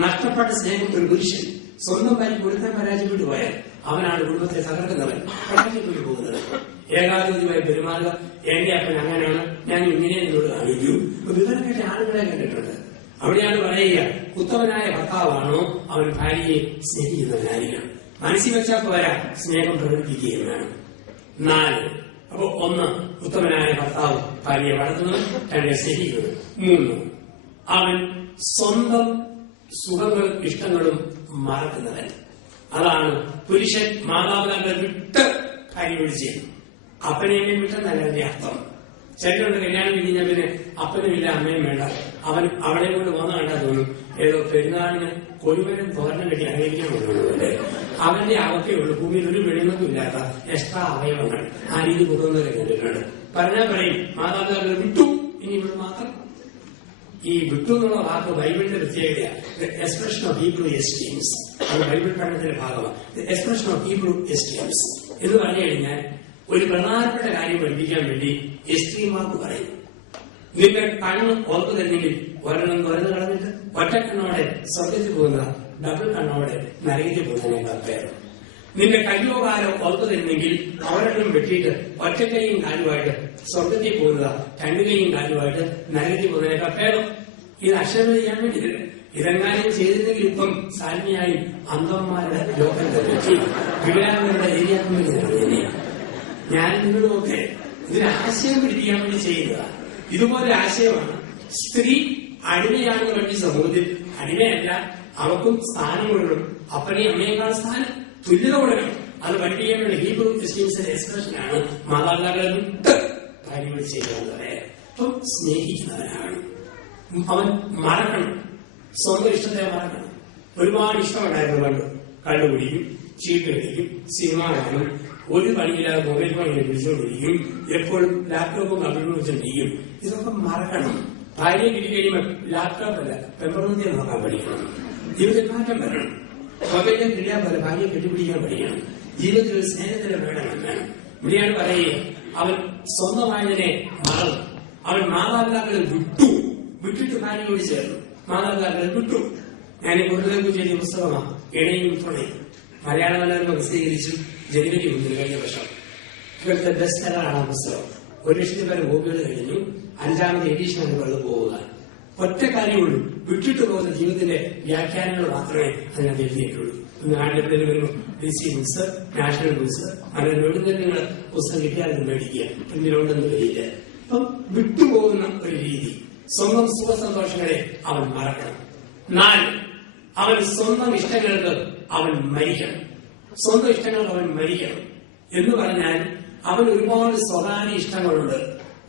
നഷ്ടപ്പെട്ട സ്നേഹം ഒരു പുരുഷൻ സ്വന്തം ഭാര്യ കൊടുക്കാൻ പരാജയപ്പെട്ടു പോയാൽ അവനാണ് കുടുംബത്തെ തകർക്കുന്നവൻ, പരാജയപ്പെട്ടു പോകുന്നത്. ഏകാധിപതിയുമായി പെരുമാറുക, എന്റെ അപ്പൻ അങ്ങനെയാണ്, ഞാൻ ഇങ്ങനെ എന്നോട് കാണിക്കൂ. വിവരം കേട്ട ആളുകളെ കണ്ടിട്ടുണ്ട്. അവിടെയാണ് പറയുക, ഉത്തമനായ ഭർത്താവാണോ അവൻ ഭാര്യയെ സ്നേഹിക്കുന്നവനായിരിക്കണം. മനസ്സിൽ വെച്ചാൽ പോരാ, സ്നേഹം പ്രകടിപ്പിക്കുകയും വേണം. 4. അപ്പോ 1 ഉത്തമനായ ഭർത്താവ് ഭാര്യയെ വളർത്തുന്നത്, 2 സ്നേഹിക്കുന്നത്. 3 അവൻ സ്വന്തം സുഖങ്ങളും ഇഷ്ടങ്ങളും മറക്കുന്നവൻ. അതാണ് പുരുഷൻ മാതാപിതാക്കളെ വിട്ട് ഭാര്യയോട് ചെയ്യുന്നു. അപ്പനെയും വിട്ടെന്നല്ല എന്റെ അർത്ഥം. ചിലരുണ്ട് കല്യാണം കഴിഞ്ഞാൽ പിന്നെ അപ്പനുമില്ല അമ്മയും വേണ്ട, അവൻ അവളെ കൊണ്ട് വന്ന കണ്ടാ തോന്നും ഏതോ പെരുന്നാളിന് കൊഴുവനും തോരണം കെട്ടി അംഗീകരിക്കാൻ കൊണ്ടുപോകുന്നത്. അവന്റെ അവക്കയുള്ളൂ, ഭൂമിയിൽ ഒരു വെളിമൊന്നും ഇല്ലാത്ത എക്സ്ട്രാ അവയവങ്ങൾ. ആ രീതി കൊണ്ടുവന്നവരെ കണ്ടിട്ടുണ്ട്. പറഞ്ഞാൽ പറയും മാതാപിതാക്കളെ വിട്ടു, ഇനി ഇവിടെ മാത്രം. ഈ വിട്ടു എന്നുള്ള വാക്ക് ബൈബിളിന്റെ പ്രത്യേകതയാണ്. എക്സ്പ്രഷൻ ഓഫ് ഹീബ്രു എസ്റ്റീംസ്, അത് ബൈബിൾ പഠനത്തിന്റെ ഭാഗമാണ്. എക്സ്പ്രഷൻ ഓഫ് ഹീബ്രു എസ്റ്റീംസ് എന്ന് പറഞ്ഞു കഴിഞ്ഞാൽ ഒരു പ്രധാനപ്പെട്ട കാര്യം പഠിപ്പിക്കാൻ വേണ്ടി എക്സ്ട്രീം വാക്ക് പറയും. നിങ്ങൾ കണ്ണ് ഓർത്ത് തരുന്നെങ്കിൽ ഒരെണ്ണം തുറന്നു കളഞ്ഞിട്ട് ഒറ്റ കണ്ണോടെ സ്വർഗത്തിൽ പോകുന്ന ഡബിൾ കണ്ണോടെ നരകത്തിൽ പോകുന്നതിനേക്കാൾ പേര്. നിന്റെ കയ്യോ കാലോ ഓർത്ത് തരുന്നെങ്കിൽ ഒരെണ്ണം വെട്ടിയിട്ട് ഒറ്റ കൈയും കാലുമായിട്ട് സ്വർഗത്തിൽ പോകുന്നതാ 2 കൈയും കാലുമായിട്ട് നരകത്തിൽ പോകുന്നതിനേക്കാൾ പേരും. ഇത് അക്ഷരം ചെയ്യാൻ വേണ്ടി ഇതെങ്ങാനും ചെയ്തില്ലെങ്കിൽ ഇപ്പം സാൽമിയായും അന്തന്മാരുടെ ലോകത്തെ പറ്റി വികലാംഗരുടെ ഏരിയാക്കാൻ വേണ്ടി തന്നെയാണ് ഞാൻ നിങ്ങളൊക്കെ ഇതിന് ആശയം പിടിപ്പിക്കാൻ വേണ്ടി ചെയ്യുക. ഇതുപോലെ ആശയമാണ് സ്ത്രീ അടിമയാണെന്ന് വേണ്ടി സമൂഹത്തിൽ അടിമയല്ല, അവർക്കും സ്ഥാനം കൊടുക്കണം. അപ്പനെയും അമ്മയേക്കാൾ സ്ഥാനം തുല്യത കൊടുക്കണം. അത് പഠിപ്പിക്കാൻ വേണ്ടി ഹീബ്രു ക്രിസ്ത്യൻസിന്റെ എക്സ്പ്രഷനാണ് മാതാപിതാക്കളെ വിട്ട് കാര്യങ്ങൾ ചെയ്യുന്നത്. അപ്പം സ്നേഹിക്കുന്നവനാണ് അവൻ. മറക്കണം, സ്വന്തം ഇഷ്ടത്തെ മറക്കണം. ഒരുപാട് ഇഷ്ടമുണ്ടായിരുന്നു പണ്ട്. കള്ളുകുടിക്കും, ചീട്ട് കളിക്കും, സിനിമ കാണും, ഒരു പണിയില്ലാതെ മൊബൈൽ ഫോൺ ഇങ്ങനെ പിടിച്ചുകൊണ്ടിരിക്കും, എപ്പോഴും ലാപ്ടോപ്പും കമ്പ്യൂട്ടറും വെച്ചിട്ടിരിക്കും. ഇതൊക്കെ മറക്കണം. ഭാര്യയെ കിട്ടിക്കഴിയുമ്പോൾ ലാപ്ടോപ്പ് അല്ല പെമ്പറൂതിയെ നോക്കാൻ പഠിക്കണം. ജീവിതത്തിൽ മാറ്റം വരണം. മൊബൈലിനെ കിട്ടിയാൽ പോലെ ഭാര്യയെ കെട്ടിപ്പിടിക്കാൻ പഠിക്കണം. ജീവിതത്തിൽ ഒരു സ്നേഹത്തിന് വേണം. ഇവിടെയാണ് പറയുക, അവൻ സ്വന്തമായതിനെ മറന്നു. അവൻ മാതാപിതാക്കളെ വിട്ടിട്ട് ഭാര്യയോട് ചേർന്നു. മാതാപിതാക്കളെ വിട്ടു. ഞാൻ കൂടുതലേക്ക് ചെയ്ത പുസ്തകമാണ് ഇണയും തുണയും. മലയാള മനോരമ പ്രസിദ്ധീകരിച്ചു ജനുവരി 1 കഴിഞ്ഞ വർഷം. ഇവിടുത്തെ ബെസ്റ്റ് സെല്ലറാണ് ആ പുസ്തകം. 1,00,000 പേരെ കോപ്പികൾ കഴിഞ്ഞു. 5ാമത്തെ എഡിഷനാണ് വെള്ളം പോവുക. ഒറ്റ കാര്യമുള്ളൂ, വിട്ടിട്ട് പോകുന്ന ജീവിതത്തിന്റെ വ്യാഖ്യാനങ്ങൾ മാത്രമേ അതിനകത്ത് എഴുതിയിട്ടുള്ളൂ. നാട്ടിൽ വരുമ്പോൾ DC ബുക്സ്, നാഷണൽ ബുക്സ്, അങ്ങനെ എവിടെ നിങ്ങൾ പുസ്തകം കിട്ടിയാൽ അത് മേടിക്കുക. പിന്നിലുണ്ടെന്ന് വരില്ല. അപ്പം വിട്ടുപോകുന്ന ഒരു രീതി. സ്വന്തം സുഖസന്തോഷങ്ങളെ അവൻ മറക്കണം. 4 അവൻ സ്വന്തം ഇഷ്ടങ്ങൾക്ക് അവൻ മരിക്കണം. സ്വന്തം ഇഷ്ടങ്ങൾക്ക് അവൻ മരിക്കണം എന്ന് പറഞ്ഞാൽ അവൻ ഒരുപാട് സ്വകാര്യ ഇഷ്ടങ്ങളുണ്ട്,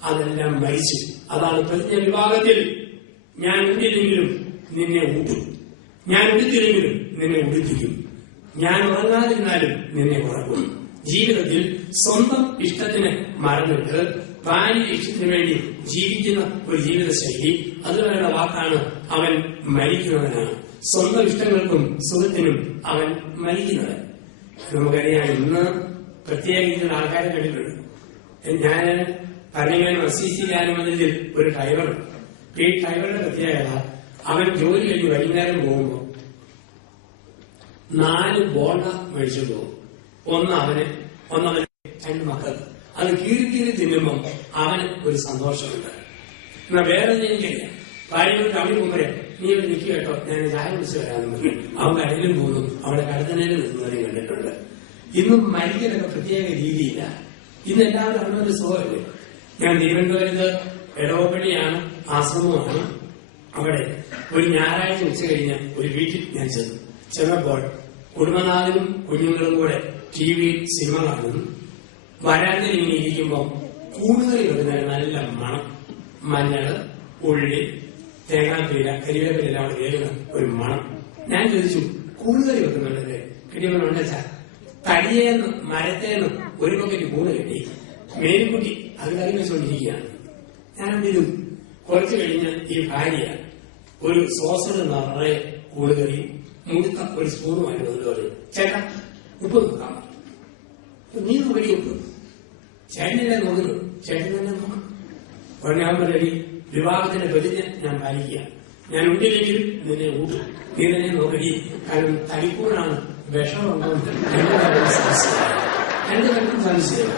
അതെല്ലാം മരിച്ചു. അതാണ് പ്രതിജ്ഞ വിഭാഗത്തിൽ ഞാൻ ഉണ്ടില്ലെങ്കിലും നിന്നെ ഊട്ടും, ഞാൻ ഉടുത്തില്ലെങ്കിലും നിന്നെ ഉടുപ്പിക്കും, ഞാൻ ഉറങ്ങാതിരുന്നാലും നിന്നെ ഉറക്കും. ജീവിതത്തിൽ സ്വന്തം ഇഷ്ടത്തിന് മറന്നിട്ട് ഭാര്യ ഇഷ്ടത്തിന് വേണ്ടി ജീവിക്കുന്ന ഒരു ജീവിതശൈലി, അതിനുള്ള വാക്കാണ് അവൻ മരിക്കുന്നവനാണ്. സ്വന്തം ഇഷ്ടങ്ങൾക്കും സുഖത്തിനും അവൻ മരിക്കുന്നവൻ. നമുക്കറിയാം, ഇന്ന് പ്രത്യേകിച്ചുള്ള ആൾക്കാരെ കണ്ടിട്ടുണ്ട്. ഞാൻ പറഞ്ഞ CC അനുമതിയിൽ ഒരു ഡ്രൈവറുണ്ട്. ഈ ഡ്രൈവറുടെ പ്രത്യേകത അവൻ ജോലി കഴിഞ്ഞ് വൈകുന്നേരം പോകുമ്പോ 4 ബോണ്ട മേടിച്ചു പോകും. ഒന്നവന് 2 മക്കൾ. അത് കീറി തിന്നുമ്പം അവന് ഒരു സന്തോഷമുണ്ട്. എന്നാ വേറെ എനിക്കറിയ ഭാര്യയോട് അവന് മുമ്പേ നീ ഇവിടെ നിൽക്കുക കേട്ടോ, ഞാൻ ചായ കുടിച്ച് വരാമെന്ന് പറഞ്ഞു. അവൻ കടലിലും പോകുന്നു, അവിടെ കടത്തനയിലും നിൽക്കുന്നവരെയും കണ്ടിട്ടുണ്ട്. ഇന്നും മരിക്കലൊക്കെ പ്രത്യേക രീതിയില്ല. ഇന്ന് എല്ലാവരും അവനൊരു സുഖമല്ലേ. ഞാൻ തിരുവനന്തപുരത്ത് എടവപ്പള്ളിയാണ്, ആശ്രമമാണ്. അവിടെ ഒരു ഞായറാഴ്ച ഉച്ച കഴിഞ്ഞ് ഒരു വീട്ടിൽ ഞാൻ ചെന്നപ്പോൾ കുടുംബനാഥനും കുഞ്ഞുങ്ങളും കൂടെ ടിവിയിൽ സിനിമ കാണുന്നു. വരാന്തയിൽ ഇങ്ങനെ ഇരിക്കുമ്പോൾ കൂടുതൽ വരുന്ന നല്ല മണം, മഞ്ഞള്, ഉള്ളി, തേങ്ങാപ്പീല, കരിവേപ്പില എല്ലാം അവിടെ വേകുന്ന ഒരു മണം. ഞാൻ ചോദിച്ചു, കൂടുതൽ വെക്കുന്നുണ്ടല്ലേ? കിട്ടിയവനുണ്ട് സാർ. തടിയേന്ന് മരത്തേന്ന് ഒരു പക്കറ്റ് കൂണ് കിട്ടി. മേരിക്കുട്ടി അത് കറി വെച്ചുകൊണ്ടിരിക്കുകയാണ്. ഞാൻ എന്തിനും കുറച്ചു കഴിഞ്ഞ് ഈ ഭാര്യ ഒരു സോസറ് നിറയെ കൂടുകറിയും മുടുത്ത ഒരു സ്പൂണുമായിട്ട് വന്നിട്ട് പറയും, ചേട്ടാ ഉപ്പ് നോക്കാം. നീ നോക്കടി ഉപ്പ്. ചേട്ടനെ നോക്കുന്നു, ചേട്ടൻ തന്നെ നോക്കാം. ഉടനെ ഞാൻ പറയടി, വിവാഹത്തിന്റെ പ്രതിജ്ഞ ഞാൻ പാലിക്കുക. ഞാൻ ഉണ്ടില്ലെങ്കിലും നിന്നെ ഊട്ടും, നീ തന്നെ നോക്കടി. കാരണം തടിക്കൂടാണ്, വിഷമുണ്ടോ എന്റെ കണ്ടും സംശയം.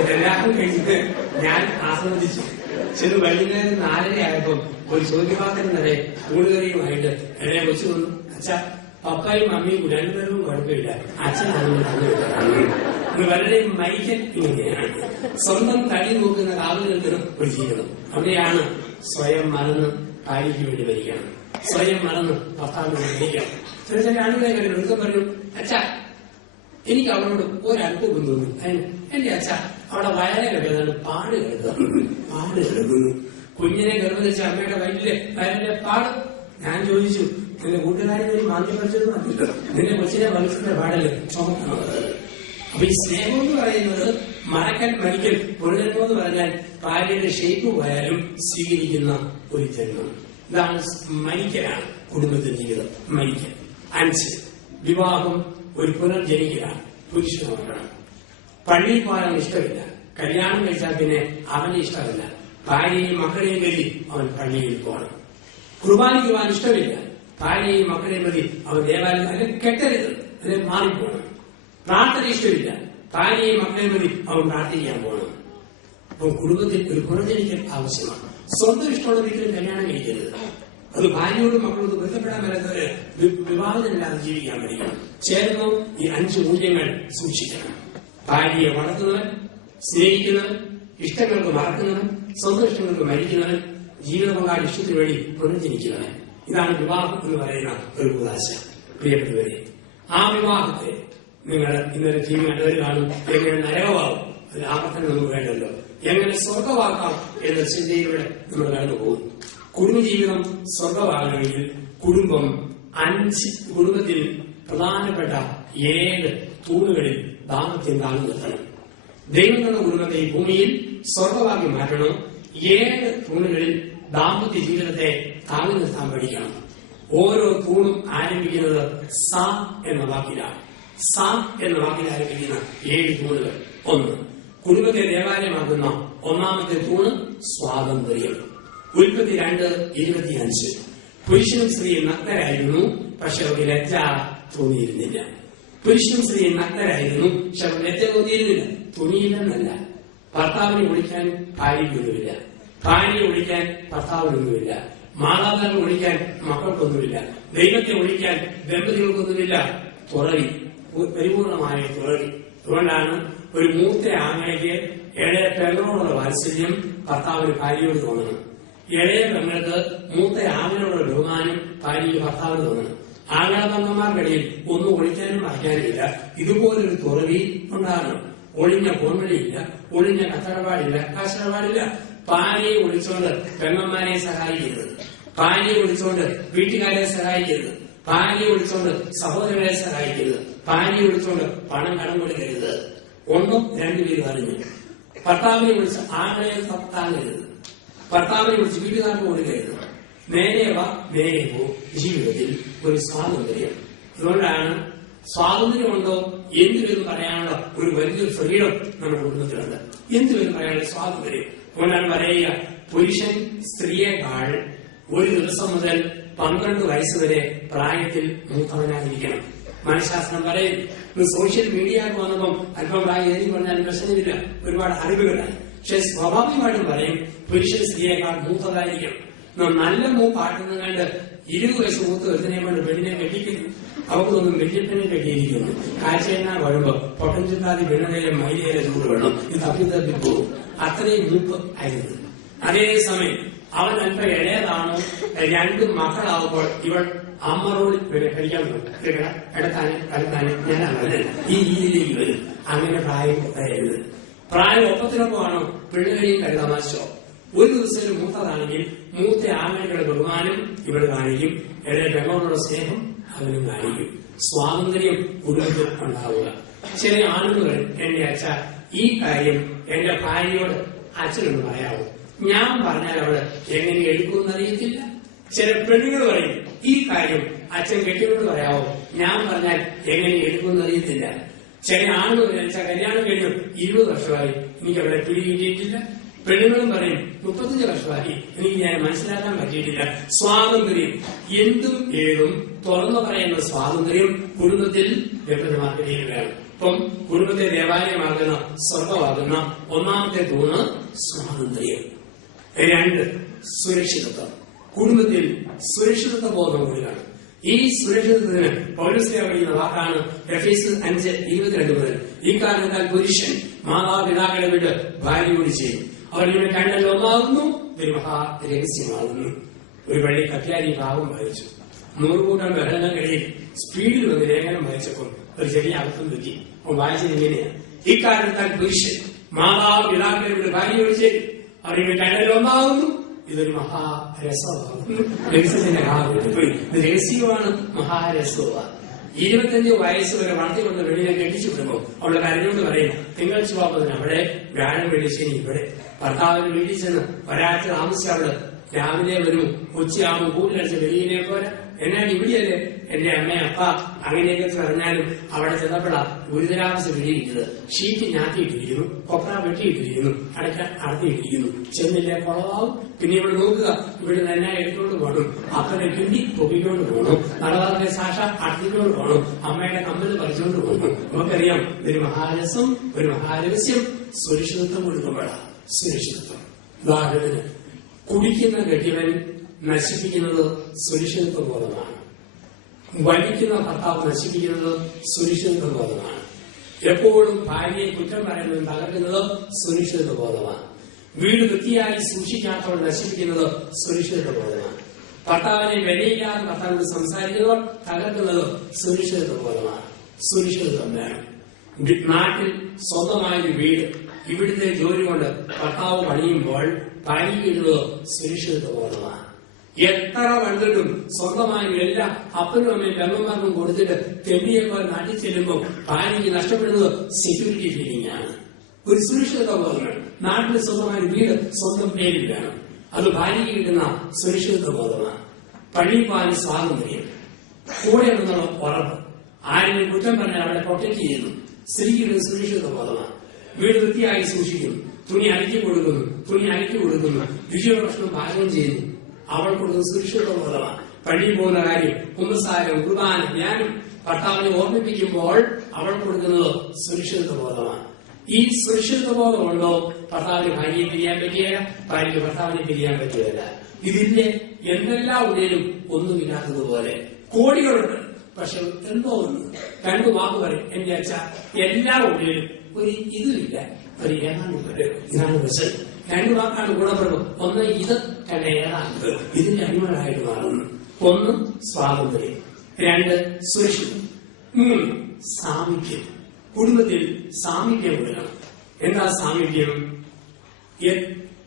ഇതെല്ലാം കഴിഞ്ഞിട്ട് ഞാൻ ആസ്വദിച്ചു. ചെറു വൈകുന്നേരം 4:30 ആയപ്പം ഒരു ചോദ്യപാത്രം നിറയെ കൂടുകറിയുമായിട്ട് എന്നെ വെച്ചു വന്നു. അച്ഛാ, പപ്പായും അമ്മയും 2 പേർക്കും കുഴപ്പമില്ല, അച്ഛനാണ് വളരെ മൈക്കൻ. ഇങ്ങനെയാണ് സ്വന്തം തടി നോക്കുന്ന കാവുകൾക്കിനും ഒരു ജീവിതം. അവിടെയാണ് സ്വയം മറന്ന് ഭാര്യയ്ക്ക് വേണ്ടി ഭരിക്കണം, സ്വയം മറന്ന് ഭർത്താവിന് വേണ്ടി ഭരിക്കണം. ചില ചില ആളുകളെ കാര്യം ഒഴുക്കം പറയും, അച്ഛാ എനിക്ക് അവളോട് ഒരല്പം തോന്നി. എന്റെ അച്ഛ അവിടെ വയറെ കിടക്കുന്നത് പാട് കിടക്കുന്നു. കുഞ്ഞിനെ ഗർഭധിച്ച അമ്മയുടെ വയറിന്റെ പാട്. ഞാൻ ചോദിച്ചു, നിന്റെ കൂട്ടുകാരെ ഒരു മാന്തി പറിച്ചത് മതിയോ? നിന്റെ കൊച്ചിനെ വലിച്ചിന്റെ പാടല്ലേ ചുമക്കണം. അപ്പൊ ഈ സ്നേഹം എന്ന് പറയുന്നത് മരിക്കൽ പൊരുതല്ലോ എന്ന് പറഞ്ഞാൽ ഭാര്യയുടെ ഷേപ്പ് പോയാലും സ്വീകരിക്കുന്ന ഒരു ജന്മം. ഇതാണ് മരിക്കലാണ് കുടുംബത്തിന്റെ ജീവിതം. മരിക്കൽ. 5 വിവാഹം ഒരു പുനർജനിക്കലാണ്. പുരുഷന് നോക്കണം. പള്ളിയിൽ പോകാൻ ഇഷ്ടമില്ല. കല്യാണം കഴിച്ചാൽ പിന്നെ അവന് ഇഷ്ടമല്ല. ഭാര്യയും മക്കളെയും കരുതി അവൻ പള്ളിയിൽ പോകണം. കുർബാനയ്ക്ക് പോകാൻ ഇഷ്ടമില്ല. ഭാര്യയും മക്കളെയും പ്രതി അവൻ ദേവാലയം അല്ലെങ്കിൽ കെട്ടരുത്, അല്ലെങ്കിൽ മാറിപ്പോകണം. പ്രാർത്ഥന ഇഷ്ടമില്ല. ഭാര്യയും മക്കളെയും പ്രതി അവൻ പ്രാർത്ഥിക്കാൻ പോകണം. അപ്പം കുടുംബത്തിൽ ഒരു പുനർജനിക്കൽ ആവശ്യമാണ്. സ്വന്തം ഇഷ്ടമുള്ള ഒരിക്കലും കല്യാണം കഴിക്കരുത്. അത് ഭാര്യയോടും മക്കളോടും ബന്ധപ്പെടാൻ വരാത്തവര് വിവാഹത്തിനല്ലാതെ ജീവിക്കാൻ പഠിക്കണം. ചേർന്ന് ഈ 5 മൂല്യങ്ങൾ സൂക്ഷിക്കണം. ഭാര്യയെ വളർത്തുന്നവൻ, സ്നേഹിക്കുന്നവൻ, ഇഷ്ടങ്ങൾക്ക് മറക്കുന്നവൻ, സ്വന്തം ഇഷ്ടങ്ങൾക്ക് മരിക്കുന്നവൻ, ജീവിത പങ്കാളി ഇഷ്ടത്തിന് വേണ്ടി പുനർജനിക്കുന്നവൻ. ഇതാണ് വിവാഹം എന്ന് പറയുന്ന ഒരു ഉദാശ. പ്രിയപ്പെട്ടവരെ, ആ വിവാഹത്തെ നിങ്ങൾ ഇന്നലെ ടി വി കണ്ടവർ കാണും. എങ്ങനെ നരകമാവും, അതിൽ ആവർത്തനം നമുക്ക് വേണ്ടല്ലോ. എങ്ങനെ സ്വർഗമാക്കാം എന്ന ചിന്തയിലൂടെ നമ്മൾ കടന്നു പോകുന്നു. കുടുംബജീവിതം സ്വർഗമാകണമെങ്കിൽ കുടുംബത്തിൽ പ്രധാനപ്പെട്ട 7 തൂണുകളിൽ ദാമ്പത്യം താങ്ങി നിർത്തണം. ദൈവം തന്ന കുടുംബത്തെ ഈ ഭൂമിയിൽ സ്വർഗമാക്കി മാറ്റണം. 7 തൂണുകളിൽ ദാമ്പത്യ ജീവിതത്തെ താങ്ങി നിർത്താൻ പഠിക്കണം. ഓരോ തൂണും ആരംഭിക്കുന്നത് സ എന്ന വാക്കിലാണ്. സ എന്ന വാക്കിൽ ആരംഭിക്കുന്ന 7 തൂണുകൾ. 1. കുടുംബത്തെ ദേവാലയമാക്കുന്ന 1ാമത്തെ തൂണ് സ്വാതന്ത്ര്യം. ഉൽപ്പത്തി 2:25. പുരുഷനും സ്ത്രീയും നഗ്നരായിരുന്നു, പക്ഷെ അവർക്ക് ലജ്ജ തോന്നിയിരുന്നില്ല. പുരുഷനും സ്ത്രീയും നഗ്നരായിരുന്നു, പക്ഷെ അവർ ലജ്ജ തോന്നിയിരുന്നില്ല. തുണിയില്ലെന്നല്ല. ഭർത്താവിനെ ഒളിക്കാൻ ഭാര്യയ്ക്കൊന്നുമില്ല, ഭാര്യയെ ഒളിക്കാൻ ഭർത്താവിനൊന്നുമില്ല, മാതാപിതാക്കളെ ഒളിക്കാൻ മക്കൾക്കൊന്നുമില്ല, ദൈവത്തെ ഒളിക്കാൻ ദമ്പതികൾക്കൊന്നുമില്ല. തുറവി, പരിപൂർണമായ തുറവി. അതുകൊണ്ടാണ് ഒരു മൂത്ത ആങ്ങളയ്ക്ക് ഇളയ പെങ്ങളോടുള്ള വാത്സല്യം ഭർത്താവിന് ഭാര്യയോട് തോന്നണം. ഇളയ പെങ്ങൾക്ക് മൂത്ത ആങ്ങളോടുള്ള ബഹുമാനം ഭാര്യയ്ക്ക് ഭർത്താവിന് തോന്നണം. ആങ്ങള പെങ്ങന്മാർക്കിടയിൽ ഒന്നും ഒളിക്കാനും മറയ്ക്കാനുമില്ല. ഇതുപോലൊരു തുറവി ഉണ്ടാകണം. ഒളിഞ്ഞ പോൺവഴിയില്ല, ഒളിഞ്ഞ കച്ചടപാടില്ല, കാശടപാടില്ല. ഭാര്യയെ ഒളിച്ചോണ്ട് പെങ്ങന്മാരെ സഹായിക്കരുത്, ഭാര്യയെ ഒളിച്ചോണ്ട് വീട്ടുകാരെ സഹായിക്കരുത്, ഭാര്യയെ ഒളിച്ചോണ്ട് സഹോദരങ്ങളെ സഹായിക്കരുത്, ഭാര്യയെ ഒളിച്ചോണ്ട് പണം കടം കൊടുക്കരുത്. 1 2 പേര് അറിഞ്ഞു. ഭർത്താവിനെ വിളിച്ച് ആങ്ങളെ താങ്ങരുത്, ഭർത്താവിനെ വിളിച്ച് വീട്ടുകാർക്ക് കൊടുക്കരുത്. നേരെ വാ നേരെ പോ. ജീവിതത്തിൽ ഒരു സ്വാതന്ത്ര്യം. അതുകൊണ്ടാണ് സ്വാതന്ത്ര്യമുണ്ടോ എന്തുവരും പറയാനുള്ള ഒരു വലിയൊരു ഫ്രീഡം നമ്മുടെ കുടുംബത്തിലുണ്ട്. എന്തുവരും പറയാനുള്ള സ്വാതന്ത്ര്യം. അതുകൊണ്ടാണ് പറയുക, പുരുഷൻ സ്ത്രീയെക്കാൾ ഒരു ദിവസം മുതൽ 12 വയസ്സ് വരെ പ്രായത്തിൽ മൂത്തവനായിരിക്കണം. മനഃശാസ്ത്രം പറയും. സോഷ്യൽ മീഡിയ വന്നപ്പം അല്പം പ്രായം ഏതി പറഞ്ഞാലും പ്രശ്നമില്ല, ഒരുപാട് അറിവുകളായി. പക്ഷെ സ്വാഭാവികമായിട്ടും പറയും പുരുഷൻ സ്ത്രീയേക്കാൾ മൂത്തതായിരിക്കണം. നല്ല മൂപ്പാട്ടുന്ന കണ്ട് 20 വയസ്സ് മൂത്ത് ഒരുത്തിനെ കൊണ്ട് പെണ്ണിനെ കെട്ടിക്കുന്നു. അവർക്ക് തോന്നും വെല്ലിപ്പനെ കെട്ടിയിരിക്കുന്നു. കാഴ്ചയെന്നാ വരുമ്പോ പൊട്ടൻചുക്കാതി വെണ്ണതയിലെ മൈലയിലെ ചൂട് വേണം, ഇത് തപ്പി പോകും. അത്രയും മൂപ്പ് ആയിരുന്നു. അതേസമയം അവൻ അല്പം ഇളയതാണോ 2 മക്കളാവുമ്പോൾ ഇവൾ അമ്മറോട് കഴിക്കാൻ എടുത്താനെ കലത്താനെ ഞാനല്ല ഈ രീതിയിലേക്ക് വരും. അങ്ങനെ പ്രായം എഴുതുന്നത്. പ്രായം ഒപ്പത്തിനൊപ്പമാണോ പിള്ളേരെയും കരുതാമാശോ. ഒരു ദിവസം മൂത്തതാണെങ്കിൽ മൂത്ത ആങ്ങളുടെ ബഹുമാനം ഇവൾ കാണിക്കും, ഇടയിൽ പെങ്ങളോടുള്ള സ്നേഹം അവനും കാണിക്കും. സ്വാതന്ത്ര്യം കുടുംബത്തിൽ ഉണ്ടാവുക. ചില ആളുകൾ എന്റെ അച്ഛ ഈ കാര്യം എന്റെ ഭാര്യയോട് അച്ഛനൊന്ന് പറയാവോ, ഞാൻ പറഞ്ഞാൽ അവള് എങ്ങനെ എടുക്കുമെന്ന് അറിയത്തില്ല. ചില പെണ്ണുങ്ങൾ പറയും ഈ കാര്യം അച്ഛൻ കെട്ടിയോട് പറയാവോ, ഞാൻ പറഞ്ഞാൽ എങ്ങനെ എടുക്കുമെന്ന് അറിയത്തില്ല. ചില ആളുകൾ വെച്ചാൽ കല്യാണം കഴിഞ്ഞു 20 വർഷമായി എനിക്ക് അവളെ പിടികിട്ടിയിട്ടില്ല. പെണ്ണുങ്ങളും പറയും 35 വർഷമായി എനിക്ക് ഞാൻ മനസ്സിലാക്കാൻ പറ്റിയിട്ടില്ല. സ്വാതന്ത്ര്യം, എന്തും ഏതും തുറന്നു പറയുന്ന സ്വാതന്ത്ര്യം കുടുംബത്തിൽ ലഭ്യമാക്കുകയും വേണം. ഇപ്പം കുടുംബത്തെ ദേവാലയമാകുന്ന സ്വർഗമാകുന്ന ഒന്നാമത്തെ തൂണ് സ്വാതന്ത്ര്യം. 2 സുരക്ഷിതത്വം. കുടുംബത്തിൽ സുരക്ഷിതത്വ ബോധം കൂടിയാണ്. ഈ സുരക്ഷിതത്വത്തിന് പൗലോസ്ലീഹ പറയുന്ന വാക്കാണ് എഫേസ്യർ 5:22 മുതൽ. ഈ കാരണത്താൽ പുരുഷൻ മാതാപിതാക്കളെ വിട്ട് ഭാര്യയോട് ചെയ്യും, അവർ ഇവരെ കണ്ടാൽ ഒന്നാകുന്നു, ഇതൊരു മഹാരഹസ്യമാകുന്നു. ഒരു വഴി കത്യാരി ഭാവം വായിച്ചു. 100 കൂട്ടം ബഹളങ്ങൾക്കിടയിൽ സ്പീഡിൽ വന്ന് ലേഖനം വായിച്ചപ്പോൾ ഒരു ചെറിയ അർത്ഥം പറ്റി. അവൻ വായിച്ചത് ഇങ്ങനെയാണ്: ഈ കാരണത്താൽ പുരുഷൻ മാതാപിതാക്കളെ വിട്ട് ഭാര്യയോട് ചെയ്യും, അവർ ഇവരെ കണ്ടാൽ ഒന്നാകുന്നു, ഇതൊരു മഹാരസമാകുന്നു. രഹസ്യത്തിന്റെ കാലഘട്ടത്തിൽ ഇത് രഹസ്യമാണ്, മഹാരസമാണ്. 25 വയസ്സ് വരെ വളർത്തിക്കൊണ്ട് വെളിയെ കെട്ടിച്ചു വിടുമ്പോൾ അവളുടെ കരഞ്ഞോണ്ട് പറയും, തിങ്കൾ ചുവാപ്പതിന് അവിടെ, വ്യാഴം വെള്ളി ശനി ഇവിടെ. ഭർത്താവിന് വീട്ടിൽ ചെന്ന് ഒരാഴ്ച താമസിച്ച അവള് രാവിലെ വരും, ഉച്ചയാകുമ്പോൾ കൂട്ടിലടിച്ച വെളിയിനെ പോലെ എന്നാണ് ഇവിടെയല്ലേ എന്റെ അമ്മ അപ്പ അങ്ങനെയൊക്കെ പറഞ്ഞാലും അവിടെ ചെന്നപ്പോഴാ ഗുരുതരാവസ്ഥ വെളിയിരിക്കുന്നത്. ഷീറ്റ് ഞാത്തിയിട്ടിരിക്കുന്നു, കൊപ്ര വെട്ടിയിട്ടിരിക്കുന്നു, അടത്തിയിട്ടിരിക്കുന്നു. ചെന്നില്ലേ കുളവാവും. പിന്നെ ഇവിടെ നോക്കുക, ഇവിടെ തന്നെ എടുത്തോണ്ട് പോകണം, അപ്പനെ കിണ്ടി പൊക്കിക്കൊണ്ട് പോകണം, നടവാറിന്റെ സാക്ഷ അടത്തിക്കൊണ്ട് പോകണം, അമ്മയുടെ കമ്മൽ പറിച്ചുകൊണ്ട് പോകണം. നമുക്കറിയാം ഇതൊരു മഹാരസം, ഒരു മഹാരഹസ്യം. സുരക്ഷിതത്വം കൊടുക്കുമ്പോഴാണ് സുരക്ഷിതത്വം. ഉദാഹരണത്തിന് കുടിക്കുന്ന കെട്ടിയവൻ നശിപ്പിക്കുന്നത് സുരക്ഷിതത്വ ബോധമാണ്. വലിക്കുന്ന ഭർത്താവ് നശിപ്പിക്കുന്നത് സുരക്ഷിതത്വ ബോധമാണ്. എപ്പോഴും ഭാര്യയെ കുറ്റം പറയുന്നത് തകർക്കുന്നത് സുരക്ഷിതത്വ ബോധമാണ്. വീട് വൃത്തിയായി സൂക്ഷിക്കാത്തവൾ നശിപ്പിക്കുന്നത് സുരക്ഷിതത്വ ബോധമാണ്. ഭർത്താവിനെ വിലയില്ലാതെ ഭർത്താവിനോട് സംസാരിക്കുന്നവർ തകർക്കുന്നത് സുരക്ഷിതത്വ ബോധമാണ്. സുരക്ഷിതത്വം വേണം. നാട്ടിൽ സ്വന്തമായൊരു വീട്, ഇവിടുത്തെ ജോലി കൊണ്ട് ഭർത്താവ് പണിയുമ്പോൾ ഭാര്യയിടുന്നത് സുരക്ഷിതത്വ ബോധമാണ്. എത്ര വന്നിട്ടും സ്വന്തമായി എല്ലാം അപ്പനും അമ്മയും പെങ്ങന്മാർക്കും കൊടുത്തിട്ട് തെണ്ടിയേക്കാൾ നാട്ടിൽ ചെല്ലുമ്പോൾ ഭാര്യയ്ക്ക് നഷ്ടപ്പെടുന്നത് സെക്യൂരിറ്റി ഫീലിംഗ് ആണ്. ഒരു സുരക്ഷിതത്വ ബോധം വേണം. നാട്ടിൽ സ്വന്തമായ വീട് സ്വന്തം പേരിൽ വേണം. അത് ഭാര്യയ്ക്ക് കിട്ടുന്ന സുരക്ഷിതത്വ ബോധമാണ്. പണിപ്പാൻ സ്വാതന്ത്ര്യം, കൂടെ നിന്നുള്ള ഉറപ്പ്. ആരെങ്കിലും കുറ്റം പറഞ്ഞാൽ അവളെ പ്രൊട്ടക്ട് ചെയ്യുന്നു. സ്ത്രീയുടെ സുരക്ഷിതത്വ ബോധമാണ്. വീട് വൃത്തിയായി സൂക്ഷിക്കുന്നു, തുണി അലക്കി കൊടുക്കുന്നു, രുചിയുടെ ഭക്ഷണം പാചകം ചെയ്യുന്നു. അവൾ കൊടുക്കുന്ന സുരക്ഷിതത്വ ബോധമാണ്. പള്ളിയിൽ പോകുന്ന കാര്യം, കുമ്പസാരം, കുർബാന, ജ്ഞാനം ഭർത്താവിനെ ഓർമ്മിപ്പിക്കുമ്പോൾ അവൾ കൊടുക്കുന്നത് സുരക്ഷിതത്വ ബോധമാണ്. ഈ സുരക്ഷിതത്വ ബോധമുണ്ടോ ഭർത്താവിന് ഭാര്യയെ പിരിയാൻ പറ്റിയല്ല, ഭാര്യയ്ക്ക് ഭർത്താവിനെ പിരിയാൻ പറ്റുകയല്ല. ഇതിന്റെ എന്തെല്ലാം ഉള്ളിലും ഒന്നുമില്ലാത്തതുപോലെ കോടികളുണ്ട്. പക്ഷെ എന്തോ ഒന്ന് 2 വാക്ക് പറയും, എന്റെ അച്ഛ എല്ലാ ഉള്ളിലും ഒരു ഇതുമില്ല, ഒരു ഏതാണ്ട് ഇതാണ് പ്രശ്നം. 2 വാക്കാണ് ഗുണപ്രഭം. ഒന്ന് ഇത്, ഏതാണ്ട് ഇതിന്റെ അടിമകളായിട്ട് മാറുന്നു. 1 സ്വാതന്ത്ര്യം, 2 സുരക്ഷിതം, 3 സാമീപ്യം. കുടുംബത്തിൽ സാമീപ്യം കൊടുക്കണം. എന്താ സാമീപ്യം?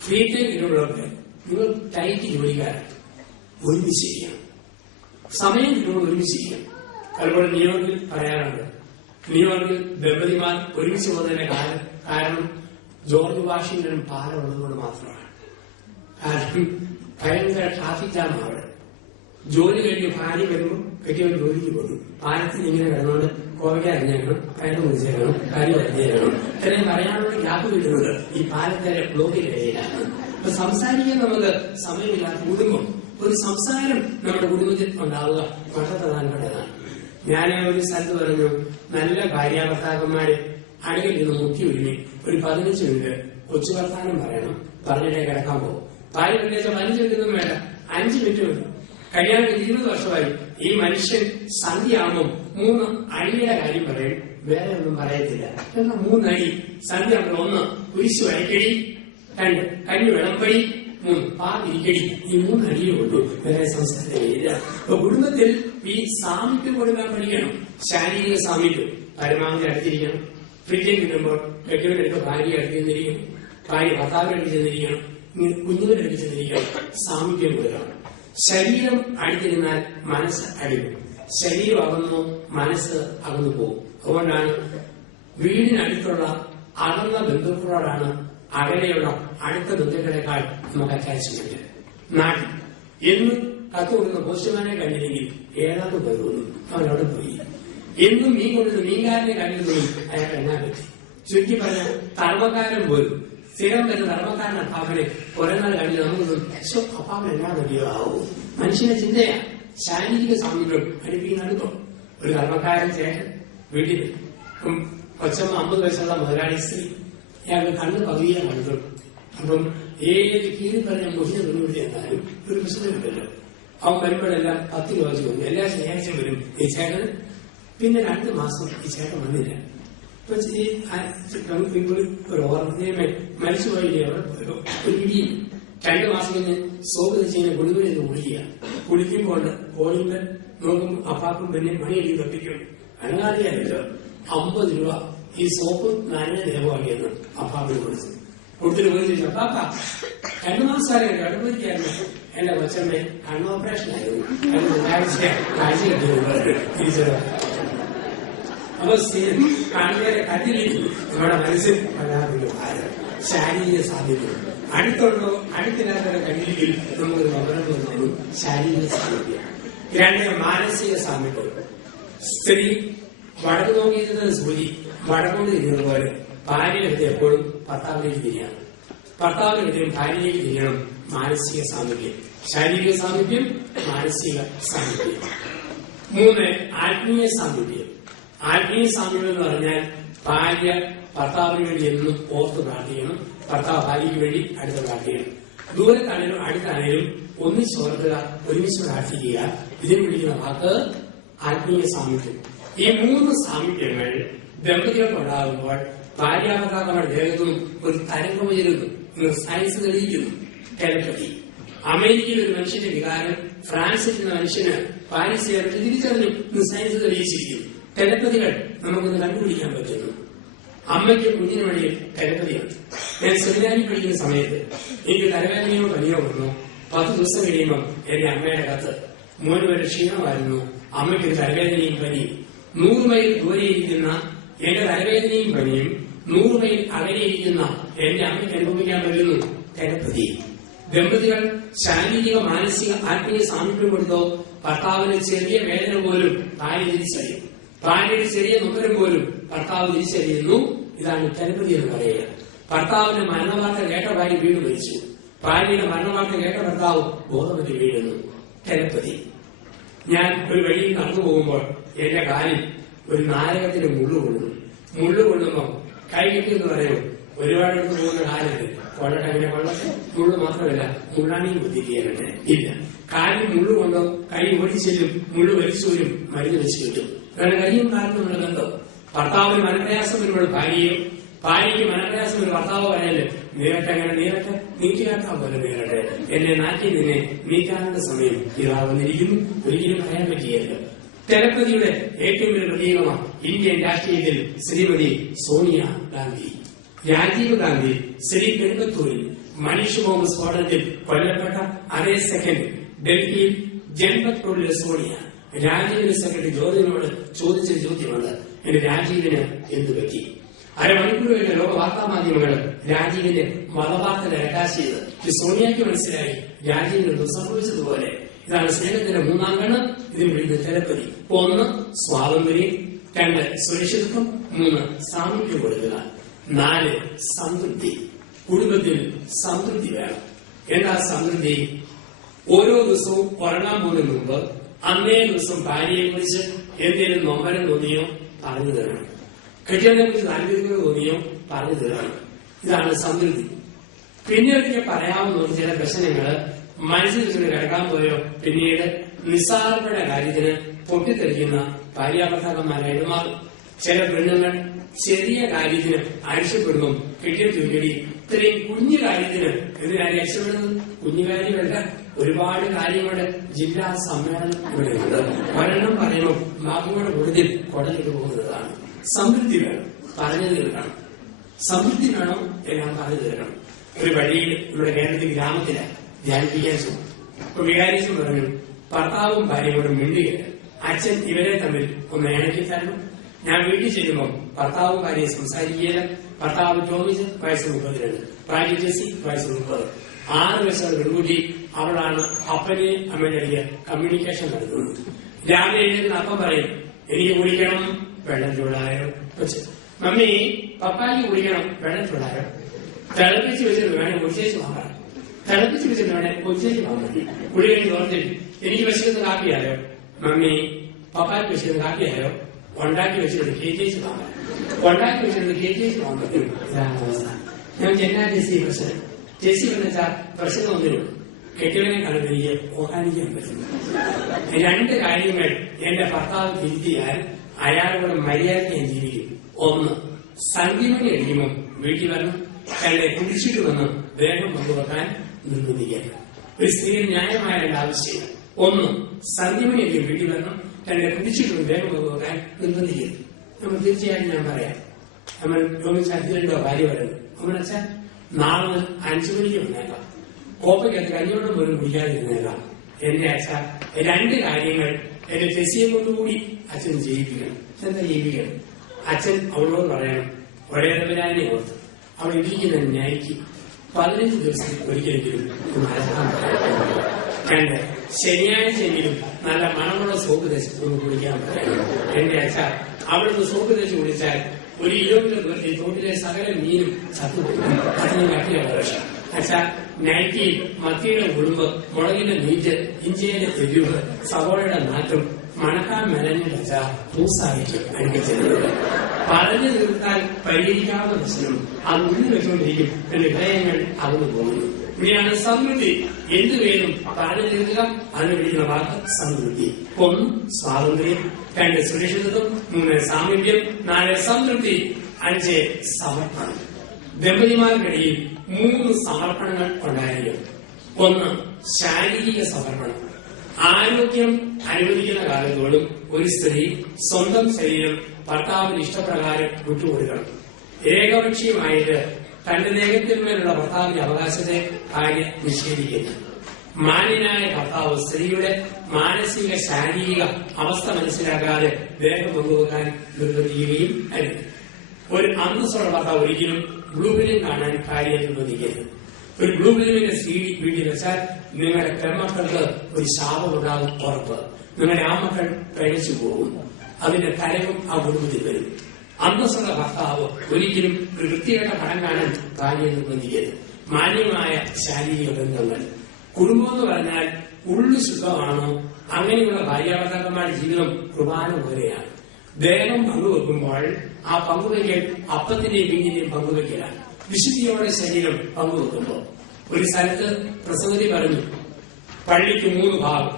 വീട്ടിലുള്ളവർക്ക് നിങ്ങൾ ടൈറ്റ് ജോലിക്കാരൻ ഒരുമിച്ച് ചെയ്യണം, സമയം കിട്ടുമ്പോൾ ഒരുമിച്ച് ചെയ്യണം. അതുപോലെ ന്യൂയോർക്കിൽ പറയാറുണ്ട്, ന്യൂയോർക്കിൽ ദമ്പതിമാർ ഒരുമിച്ച് പോകുന്നതിന്റെ കാരണം ജോർജ് വാഷിംഗ്ടൺ പാലം ഉള്ളതുകൊണ്ട് മാത്രമാണ്. കാരണം ഭയങ്കര ട്രാഫിക് ജാമാണ് അവിടെ. ജോലി കഴിഞ്ഞ് ഭാര്യ വരുമ്പോൾ കെട്ടിയവർ ജോലിക്ക് പോകുന്നു. പാലത്തിൽ ഇങ്ങനെ കിടന്നുകൊണ്ട് കോവയ്ക്ക അരിഞ്ഞേക്കണം, കയറ് മുറിച്ചേക്കണം, കരി വരഞ്ഞേക്കണം, ഇത്രയും പറയാനുള്ള ഗ്യാപ്പ് കിട്ടുന്നത് ഈ പാലത്തെ ബ്ലോക്കിൽ കഴിയിലാണ്. അപ്പൊ സംസാരിക്കാൻ നമുക്ക് സമയമില്ലാത്ത കുടുംബം ഒരു സംസാരം നമ്മുടെ കുടുംബത്തിൽ ഉണ്ടാവുക വളരെ പ്രധാനപ്പെട്ടതാണ്. ഞാൻ ഒരു സ്ഥലത്ത് പറഞ്ഞു, നല്ല ഭാര്യാഭർത്താക്കന്മാര് അണിയിൽ നിന്ന് മുക്കി ഒരുമി ഒരു 15 മിനിറ്റ് കൊച്ചു വർത്താനം പറയണം, പറഞ്ഞിട്ടേ കിടക്കാൻ പോകും. ഭാര്യ പ്രത്യേകിച്ച് 15 മിനിറ്റൊന്നും വേണ്ട, 5 മിനിറ്റ് മതി. കല്യാണം 20 വർഷമായി. ഈ മനുഷ്യൻ സന്ധ്യയാകുമ്പോൾ 3 അഴിയുടെ കാര്യം പറയും, വേറെ ഒന്നും പറയത്തില്ല. എന്നാൽ 3 അഴി സന്ധ്യ ആകുമ്പോൾ 1 കുരിശു വരക്കടി, 2 കഞ്ഞി വിളമ്പടി, 3 പാതിരിക്കടി. ഈ 3 അഴിയേ ഉള്ളൂ, വേറെ സംസ്കാരമില്ല. അപ്പൊ കുടുംബത്തിൽ ഈ സാമീപ്യം കൊടുക്കാൻ പഠിക്കണം. ശാരീരിക സാമീപ്യം പരമാവധി അടുത്തിരിക്കണം. ഫ്രിഡ്ജിൽ കിട്ടുമ്പോൾ കെട്ടിയവരെടുത്ത് ഭാര്യ അടുത്തിരിക്കണം, ഭാര്യ ഭർത്താവിനെ അടുത്തിരിക്കണം, കുഞ്ഞുങ്ങളെ അടുത്തിരിക്കണം. സാമീപ്യം കൊടുക്കണം. ശരീരം അടുത്തിരുന്നാൽ മനസ്സ് അടിക്കും. ശരീരം അകന്നു, മനസ്സ് അകന്നു പോകും. അതുകൊണ്ടാണ് വീടിനടുത്തുള്ള അകന്ന ബന്ധുക്കളോടാണ് അകലെയുള്ള അടുത്ത ബന്ധുക്കളെക്കാൾ നമുക്ക് അറ്റാച്ച്മെന്റ്. നാട്ടിൽ എന്നും കത്ത് കൊടുക്കുന്ന പോസ്റ്റ്മാനെ കണ്ടില്ലെങ്കിൽ ഏതാണ്ട് പോലും അവനവിടെ പോയി. എന്നും മീൻ കൊണ്ടുവന്ന് മീൻകാരനെ കണ്ടിരുന്നതും അയാൾക്ക് എന്നാ പറ്റി. ചുരുക്കി പറഞ്ഞ തർമ്മക്കാരൻ പോലും സ്ഥിരം വരുന്ന ധർമ്മക്കാരൻ അപ്പാപ്പനെ കുറെ നാൾ കഴിഞ്ഞ് നമുക്കൊന്നും അപ്പാപ്പൻ എന്നാ പറ്റിയോ ആവും. മനുഷ്യന്റെ ചിന്തയാ. ശാരീരിക സാമീപ്യം അടുപ്പിക്കുന്ന അടുപ്പം. ഒരു ധർമ്മക്കാരൻ ചേട്ടൻ വീട്ടിൽ കൊച്ചമ്മ 50 വയസ്സുള്ള മുതലാളി സ്ത്രീ, അയാൾക്ക് കണ്ണ് പകുതിയെ കണ്ടു. അപ്പം ഏത് കീഴി പറഞ്ഞ മുഹിനെ കൊണ്ടുപിടി എന്നാലും ഒരു പ്രശ്നമില്ലല്ലോ. അവൻ വരുമ്പോഴെല്ലാം 10 രൂപ ചോദിക്കും. എല്ലാ ശനിയാഴ്ചയും വരും ഈ ചേട്ടൻ. പിന്നെ 2 മാസം ഈ ചേട്ടൻ വന്നില്ല. ഒരു ഓർമ്മ മരിച്ചുപോയില്ലേ, അവിടെ പോയോ ഒരു ഇടിയും. 2 മാസം കഴിഞ്ഞ് സോപ്പ് വെച്ച് കുളിവിലെന്ന് കുളിക്കുക. കുളിക്കുമ്പോൾ കോളിന്റെ നോക്കും അപ്പാക്കും പിന്നെ മണിയടി തപ്പിക്കും. അനങ്ങാതെയല്ലോ 50 രൂപ ഈ സോപ്പ് നനഞ്ഞ ദേഹമാക്കിയെന്ന് അപ്പാപ്പിന് കൊടുത്തു. കൊടുത്തിട്ട് പോയി ചോദിച്ചു, അപ്പാപ്പ 2 മാസമായിരുന്നു കിടപ്പിരിക്കായിരുന്നു. എന്റെ കൊച്ചമ്മ കണ്ണ് ഓപ്പറേഷൻ ആയിരുന്നു, കാഴ്ച കിട്ടിയത് തിരിച്ചത്. അപ്പൊ കണ്ണേരെ കണ്ടില്ലെങ്കിൽ നമ്മുടെ മനസ്സിൽ വല്ലാതൊരു ഭാരം. ശാരീരിക സാധ്യത അടുത്തുണ്ടോ അടുത്തില്ലാത്ത കണ്ടില്ലെങ്കിൽ നമുക്കൊരു വിവരം തോന്നുന്നു. ശാരീരിക സാമീപ്യം. 2 മാനസിക സാമീപ്യം. സ്ത്രീ വടക്ക് നോക്കിയിരുന്നത് സൂചി വടക്കോട്ട് തിരിയുന്നത് പോലെ ഭാര്യയുടെ ഹൃദയം എപ്പോഴും ഭർത്താവിലേക്ക് തിരിയണം, ഭർത്താവിന്റെ ഹൃദയം ഭാര്യയിലേക്ക് തിരിയണം. മാനസിക സാമീപ്യം. ശാരീരിക സാമീപ്യം, മാനസിക സാമീപ്യം. 3 ആത്മീയ സാമീപ്യം. ആത്മീയ സാമീപ്യം എന്ന് പറഞ്ഞാൽ ഭാര്യ ഭർത്താവിന് വേണ്ടി എന്നും ഓർത്ത് പ്രാർത്ഥിക്കണം, ഭർത്താവ് ഭാര്യയ്ക്ക് വേണ്ടി അടുത്ത് പ്രാർത്ഥിക്കണം. ദൂരത്താണേലും അടുത്താണേലും ഒന്നിച്ചോർക്കുക, ഒരുമിച്ച് പ്രാർത്ഥിക്കുക. ഇതിന് വിളിക്കുന്ന വാക്ക് ആത്മീയ സാമീപ്യം. ഈ 3 സാമീപ്യങ്ങൾ ദമ്പതികൾക്കുണ്ടാകുമ്പോൾ ഭാര്യാഭർത്താക്കളുടെ ദേഹത്തും ഒരു തരംഗം ഉയരുന്നു. സയൻസ് തെളിയിക്കുന്നു. ടെലപ്പതി. അമേരിക്കയിൽ ഒരു മനുഷ്യന്റെ വികാരം ഫ്രാൻസിൽ നിന്ന് മനുഷ്യന് പാരീസ് ചേർത്ത് തിരിച്ചറിഞ്ഞു. സയൻസ് തെളിയിച്ചിരിക്കുന്നു. ടെലപ്പതികൾ നമുക്കൊന്ന് കണ്ടുപിടിക്കാൻ പറ്റുന്നു. അമ്മയ്ക്ക് കുഞ്ഞിന് വേണ്ടി ടെലപ്പതിയാണ്. ഞാൻ സെമിനാരിൽ പഠിക്കുന്ന സമയത്ത് എനിക്ക് തലവേദനയോ പനിയോ വന്നു. 10 ദിവസം കഴിയുമ്പോൾ എന്റെ അമ്മയുടെ കത്ത്, മോന് വരെ ക്ഷീണമായിരുന്നു, അമ്മയ്ക്കൊരു തലവേദനയും പനിയും. 100 മൈൽ ദൂരെയിരിക്കുന്ന എന്റെ തലവേദനയും പനിയും 100 മൈൽ അകലെയിരിക്കുന്ന എന്റെ അമ്മയ്ക്ക് അനുഭവിക്കാൻ പറ്റുന്നു. ടെലപ്പതി. ദമ്പതികൾ ശാരീരിക മാനസിക ആത്മീയ സാമീപ്യം കൊടുത്തോ ഭർത്താവിന് ചെറിയ വേദന പോലും ഭാര്യ തിരിച്ചറിയും. ഭാര്യയുടെ ചെറിയ നുകരം പോലും ഭർത്താവ് തിരിച്ചറിയുന്നു. ഇതാണ് ടെലപ്പതി എന്ന് പറയുക. ഭർത്താവിന്റെ മരണവാർത്ത കേട്ട ഭാര്യ വീട് മരിച്ചു. ഭാര്യയുടെ മരണവാർത്ത കേട്ട ഭർത്താവ് ബോധമറ്റ് വീഴുന്നു. ടെലപ്പതി. ഞാൻ ഒരു വഴിയിൽ നടന്നു പോകുമ്പോൾ എന്റെ കാലിൽ ഒരു നാരകത്തിന് മുള്ളു കൊള്ളുമ്പോൾ കൈ കിട്ടിയെന്ന് പറയും. ഒരുപാട് എടുത്ത് പോകുന്ന കാലുണ്ട്, കൊള്ളട്ടെ, അങ്ങനെ കൊള്ളട്ടെ. മുള്ളു മാത്രമല്ല, മുള്ളാണിയും ബുദ്ധിക്കുകയല്ലേ ഇല്ല. കാലിൽ മുള്ളു കൊണ്ടോ കൈ ഓടിച്ചെല്ലും, മുള്ളു വലിച്ചൂരും, മരുന്ന് വെച്ച് കിട്ടും. കാരണം കൈയും കാലത്തും നമ്മുടെ ബന്ധം. ഭർത്താവിന് മനപ്രയാസം വരുമ്പോൾ ഭാര്യയും, ഭാര്യയ്ക്ക് മനപ്രയാസം ഒരു ഭർത്താവ് പറയാല്, നീരട്ടെ, അങ്ങനെ നീരട്ടെ, നീക്കിലാക്കാൻ പോലെ നീരട്ടെ, എന്നെ നാട്ടി നിന്നെ നീക്കാനുള്ള സമയം ഇതാവുന്നിരിക്കുന്നു. ഒരിക്കലും പറയാൻ പറ്റിയല്ലോ. ടെലപ്പതിയുടെ ഏറ്റവും വലിയ പ്രതീകമാണ് ഇന്ത്യൻ രാഷ്ട്രീയത്തിൽ ശ്രീമതി സോണിയ ഗാന്ധി. രാജീവ് ഗാന്ധി ശ്രീ പെരുമ്പത്തൂരിൽ മനുഷ്യബോംബ് സ്ഫോടനത്തിൽ കൊല്ലപ്പെട്ട അതേ സെക്കൻഡ് ഡൽഹിയിൽ ജൻപത്പൂരിലെ സോണിയ രാജീവിന്റെ സെക്രട്ടറി ജ്യോതിനോട് ചോദിച്ചൊരു ചോദ്യമുണ്ട്, എന്റെ രാജീവിന് എന്തു പറ്റി? അരമണിക്കൂർ കഴിഞ്ഞ ലോക വാർത്താ മാധ്യമങ്ങൾ രാജീവിന്റെ മതവാർത്ത ടെലികാസ്റ്റ് ചെയ്ത് സോണിയയ്ക്ക് മനസ്സിലായി രാജീവിന് സംഭവിച്ചതുപോലെ. ഇതാണ് സ്നേഹത്തിന്റെ 3-ാം കണ്ണ്. ഇതിന് വിളിക്കുന്ന ടെലപ്പതി. 1 സ്വാതന്ത്ര്യം, 2 സുരക്ഷിതത്വം, 3 സാമീപ്യം കൊടുക്കുക, 4 സംതൃപ്തി. കുടുംബത്തിൽ സംതൃപ്തി വേണം. എന്താ സംതൃപ്തി? ഓരോ ദിവസവും ഉറങ്ങാൻ പോകുന്നതിന് മുമ്പ് അന്നേ ദിവസം ഭാര്യയെ കുറിച്ച് എന്തെങ്കിലും നൊമ്പരം തോന്നിയോ പറഞ്ഞു തരണം. കെട്ടിയതിനെ കുറിച്ച് താല്പര്യം തോന്നിയോ പറഞ്ഞു തരണം. ഇതാണ് സംതൃപ്തി. പിന്നെ ഒരിക്കൽ പറയാവുന്ന ചില പ്രശ്നങ്ങള് മനസ്സിൽ വെച്ചിട്ട് കിടക്കാൻ പോയോ പിന്നീട് നിസ്സാരപ്പെട്ട കാര്യത്തിന് പൊട്ടിത്തെറിക്കുന്ന ഭാര്യാഭർത്താക്കന്മാരായിട്ട് മാറും. ചില പെണ്ണുങ്ങൾ ചെറിയ കാര്യത്തിന് ആവശ്യപ്പെടുന്നു. കെട്ടിയ ജോലി ഇത്രയും കുഞ്ഞു കാര്യത്തിന് എന്തിനാണ് രക്ഷപ്പെടുന്നത്? കുഞ്ഞു കാര്യമല്ല, ഒരുപാട് കാര്യങ്ങളുടെ ജില്ലാ സമ്മേളനം ഇവിടെയുണ്ട്. ഒരെണ്ണം പറയുമ്പോൾ ബാക്കിയുടെ കൂടുതൽ കുടലിട്ട് പോകുന്നതാണ്. സംതൃപ്തി വേണം, പറഞ്ഞു തീർക്കണം. സംതൃപ്തി വേണം, എല്ലാം പറഞ്ഞു തീർക്കണം. ഒരു വഴിയിൽ ഇവിടെ കേരളത്തിൽ ഗ്രാമത്തിലാണ് ധ്യാനിപ്പിക്കാൻ ശ്രമിക്കും. ഇപ്പൊ വികാരിച്ചും പറഞ്ഞു, ഭർത്താവും ഭാര്യയോടും മിണ്ടുകയാണ്. അച്ഛൻ ഇവരെ തമ്മിൽ ഒന്ന് ഇണക്കി തരണം. ഞാൻ വീട്ടിൽ ചെല്ലുമ്പോൾ ഭർത്താവും ഭാര്യയെ സംസാരിക്കുകയില്ല. ഭർത്താവ് ടോമിച്ച് വയസ്സ് 32, ഭാര്യ ജെസി വയസ്സ് 30. 6 വയസ്സുള്ള പെൺകുട്ടി. അവളാണ് അപ്പനെയും അമ്മയുടെ കമ്മ്യൂണിക്കേഷൻ നടത്തുന്നത്. രാവിലെ എഴുതുന്ന അപ്പം പറയും, എനിക്ക് കുടിക്കണം, വെള്ളം ചൂടായോ. മമ്മി പപ്പായ്ക്ക് കുടിക്കണം, വെള്ളം ചൂടായോ. തിളപ്പിച്ച് വെച്ചിട്ട് വേണേ ഒഴിച്ചേച്ച് വാങ്ങാം. തിളപ്പിച്ച് വെച്ചിട്ട് വേണേ ഒഴിച്ചേച്ച് വാങ്ങാം. കുടി കഴിഞ്ഞ് തോർത്തിട്ട് എനിക്ക് വിശക്കുന്ന കാപ്പിയായോ. മമ്മി പപ്പായ്ക്ക് വിശക്കുന്ന കാപ്പിയായോ. ഉണ്ടാക്കി വെച്ചിട്ട് കേറ്റേച്ച് വാങ്ങാം. ഉണ്ടാക്കി വെച്ചിട്ട് കേറ്റേച്ച് വാങ്ങാം. ഇതാണ് അവസ്ഥ. ഞാൻ ചെന്നാ ജെസ്സി പ്രശ്നം. ജെസ്സി എന്ന് വെച്ചാൽ പ്രശ്നം ഒന്നിനും കെട്ടിയവനെ കണ്ടത് എനിക്ക് ഓർക്കാനിക്കാൻ പറ്റുന്നു. 2 കാര്യങ്ങൾ എന്റെ ഭർത്താവ് തിരുത്തിയാൽ അയാളോട് മര്യാദയ്ക്ക് ഞാൻ ജീവിക്കും. 1, സന്ധ്യമണി അടിക്കുമ്പോൾ വീട്ടിൽ വരണം. 2, കുടിച്ചിട്ട് വന്ന് വേഗം പങ്കുവെക്കാൻ നിർബന്ധിക്കാൻ. ഒരു സ്ത്രീ ന്യായമായ 2 ആവശ്യങ്ങൾ. 1, സന്ധ്യമണി അടിക്കും വീട്ടിൽ വരണം. 2, കുടിച്ചിട്ട് വേഗം പങ്കുവെക്കാൻ നിർബന്ധിക്കരുത്. നമ്മൾ തീർച്ചയായിട്ടും ഞാൻ പറയാം. നമ്മൾ അച്ഛനുണ്ടോ ഭാര്യ പറയുന്നത്, നമ്മൾ അച്ഛൻ നാളെ 5 മണിക്ക് വന്നേക്കാം, കോപ്പയ്ക്കകത്ത് കഞ്ഞിവെള്ളം പോലും കുടിക്കാതിരുന്നേക്കാം. എന്റെ അച്ഛ 2 കാര്യങ്ങൾ എന്റെ ചെസ്സിയെ കൊണ്ടുകൂടി അച്ഛൻ ജയിപ്പിക്കണം. എന്താ ജയിപ്പിക്കണം? അച്ഛൻ അവളോട് പറയണം, ഒരേ തമ്പുരാനെ ഓർത്ത് അവൾ ഇരിക്കുന്ന ന്യായിക്ക് 15 ദിവസത്തിൽ ഒരിക്കലെങ്കിലും മരക്കാൻ പറയണം. 2, ശനിയാഴ്ചയെങ്കിലും നല്ല മണമുള്ള സോപ്പ് തേച്ച് കുടിക്കാൻ പറയണം. എന്റെ അച്ഛ അവിടുന്ന് സോപ്പ് തേച്ച് കുടിച്ചാൽ 1 കിലോമീറ്റർ ദൂരത്തിൽ തോട്ടിലെ സകല മീനും ചത്തുപോകും. അതിന് കട്ടിയുള്ള വിഷം. അച്ഛാ നൈറ്റി, മത്തിയുടെ ഉടുമ്പ്, മുളകിന്റെ നീറ്റ്, ഇഞ്ചിയുടെ തെരുവ്, സവോളയുടെ നാറ്റം, മണക്കാൻ മെലഞ്ഞ അച്ഛ പൂസായിട്ട് അടുപ്പിച്ചത് പറഞ്ഞു തീർത്താൽ പരിഹരിക്കാവുന്ന പ്രശ്നം അത് ഉള്ളിൽ വെച്ചുകൊണ്ടിരിക്കും. എന്റെ ഹൃദയങ്ങൾ അകന്നു പോകുന്നു. ഇവിടെയാണ് സമൃദ്ധി. എന്തുവേലും പറഞ്ഞു തീർക്കുക. അതിന് വിളിക്കുന്ന വാക്ക് സമൃദ്ധി. 1, സ്വാതന്ത്ര്യം. 2, സുരക്ഷിതത്വം. 3, സാമീപ്യം. 4, സംതൃപ്തി. 5, സമർപ്പണം. ദമ്പതിമാർക്കിടയിൽ 3 സമർപ്പണങ്ങൾ ഉണ്ടായിരിക്കും. 1, ശാരീരിക സമർപ്പണം. ആരോഗ്യം അനുവദിക്കുന്ന കാലത്തോടും ഒരു സ്ത്രീ സ്വന്തം ശരീരം ഭർത്താവിന് ഇഷ്ടപ്രകാരം വിട്ടുകൊടുക്കണം. ഏകപക്ഷീയമായിട്ട് തന്റെ ദേഹത്തിന്മേലുള്ള ഭർത്താവിന്റെ അവകാശത്തെ ഭാര്യ നിഷേധിക്കുന്നു. മാന്യനായ ഭർത്താവ് സ്ത്രീയുടെ മാനസിക ശാരീരിക അവസ്ഥ മനസ്സിലാക്കാതെ ദേഹം പങ്കുവെക്കാൻ നിർബന്ധിക്കുകയും അരുത്. ഒരു അന്തസ്സുള്ള ഭർത്താവ് ഒരിക്കലും ബ്ലൂ ഫിലിം കാണാൻ ഭാര്യയെ നിർബന്ധിക്കരുത്. ഒരു ബ്ലൂ ഫിലിമിന്റെ CD വീട്ടിൽ വെച്ചാൽ നിങ്ങളുടെ പെൺമക്കൾക്ക് ഒരു ശാപമുണ്ടാകും ഉറപ്പ്. നിങ്ങളുടെ ആമക്കൾ കഴിച്ചു പോകും. അതിന്റെ കരവും ആ കുടുംബത്തിൽ വരും. അന്തസ്സുള്ള ഭർത്താവ് ഒരിക്കലും ഒരു വൃത്തികെട്ട പടം കാണാൻ ഭാര്യയെ നിർബന്ധിക്കരുത്. മാന്യമായ ശാരീരിക ബന്ധങ്ങൾ. കുടുംബം എന്ന് പറഞ്ഞാൽ ഉള്ളു ശുദ്ധമാണോ അങ്ങനെയുള്ള ഭാര്യാഭർത്താക്കന്മാരുടെ ജീവിതം കുർബാന പോലെയാണ്. ദേഹം പങ്കുവെക്കുമ്പോൾ ആ പങ്കുവയ്ക്കൽ അപ്പത്തിന്റെയും വീഞ്ഞിന്റെയും പങ്കുവയ്ക്കലാണ്. വിശുദ്ധിയോടെ ശരീരം പങ്കുവെക്കുമ്പോൾ ഒരു സ്ഥലത്ത് പ്രസംഗത്തിൽ പറഞ്ഞു, പള്ളിക്ക് 3 ഭാഗം.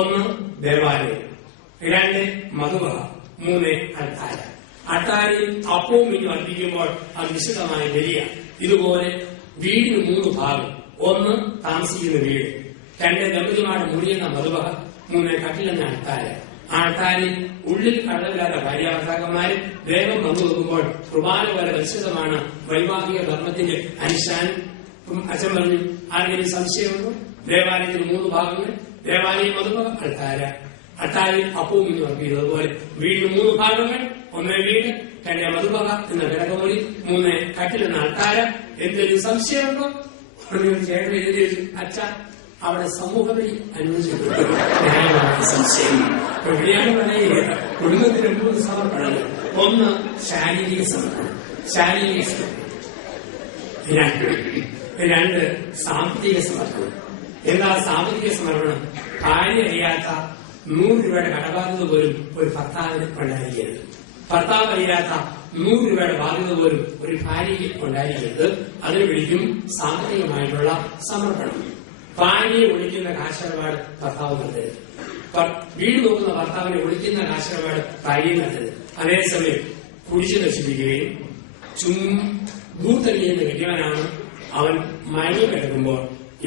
1, ദേവാലയം. 2, മധുവക. 3, അൾത്താര. അൾത്താരയിൽ അപ്പവും മീനും അർപ്പിക്കുമ്പോൾ അത് വിശുദ്ധമായ ബലിയാണ്. ഇതുപോലെ വീടിന് 3 ഭാഗം. 1, താമസിക്കുന്ന വീട്. 2, ദമ്പതിമാരുടെ മുറിയെന്ന മധുവക. 3, കട്ടിലെന്ന അൾത്താര. ആൾക്കാരിൽ ഉള്ളിൽ കടവില്ലാത്ത ഭാര്യാഭർത്താക്കന്മാരും ദേഹം പങ്കുവെക്കുമ്പോൾ കുർബാന പോലെ പരിശുദ്ധമാണ് വൈവാഹിക ധർമ്മത്തിന്റെ അനുഷ്ഠാനം. അച്ഛൻ പറഞ്ഞു, ആരെങ്കിലും സംശയമുണ്ടോ? ദേവാലയത്തിന് 3 ഭാഗങ്ങൾ. ദേവാലയം മധുവക, അൾത്താര. അൾത്താരയിൽ അപ്പവും ഇന്ന് വർക്കിയത്. അതുപോലെ വീടിന് 3 ഭാഗങ്ങൾ. 1, വീട്. 2, മധുവക എന്ന കിടക്കമൊഴി. 3, കട്ടിലെന്ന അൾത്താര. എന്തെങ്കിലും സംശയമുണ്ടോ? ചേട്ടൻ എഴുതി വെച്ചു, അച്ഛ അവിടെ സമൂഹവഴി അനുവദിച്ചിട്ടുണ്ട്. ന്യായമായ സംശയം. എവിടെയാണ് പറയുക? കുടുംബത്തിന് 3 സമർപ്പണങ്ങൾ. 1, ശാരീരിക സമർപ്പണം. ശാരീരിക സമർപ്പണം. 2, സാമ്പത്തിക സമർപ്പണം. എന്താ സാമ്പത്തിക സമർപ്പണം? ഭാര്യ അറിയാത്ത 100 രൂപയുടെ കടബാധ്യത പോലും ഒരു ഭർത്താവിന് ഉണ്ടായിരിക്കരുത്. ഭർത്താവ് അറിയാത്ത 100 രൂപയുടെ ബാധ്യത പോലും ഒരു ഭാര്യയ്ക്ക് ഉണ്ടായിരിക്കരുത്. അതിന് വിളിക്കും സാമ്പത്തികമായിട്ടുള്ള സമർപ്പണം. ഭാര്യയെ ഒളിക്കുന്ന കാശിടപാട് ഭർത്താവ് നടത്തരുത്. വീട് നോക്കുന്ന ഭർത്താവിനെ ഒളിക്കുന്ന കാശിടപാട് ഭാര്യയെ നടത്തരുത്. അതേസമയം കുടിച്ചു നശിപ്പിക്കുകയും ദൂർത്തടിയുന്ന കെട്ടിയവനാണ് അവൻ മയങ്ങി കിടക്കുമ്പോൾ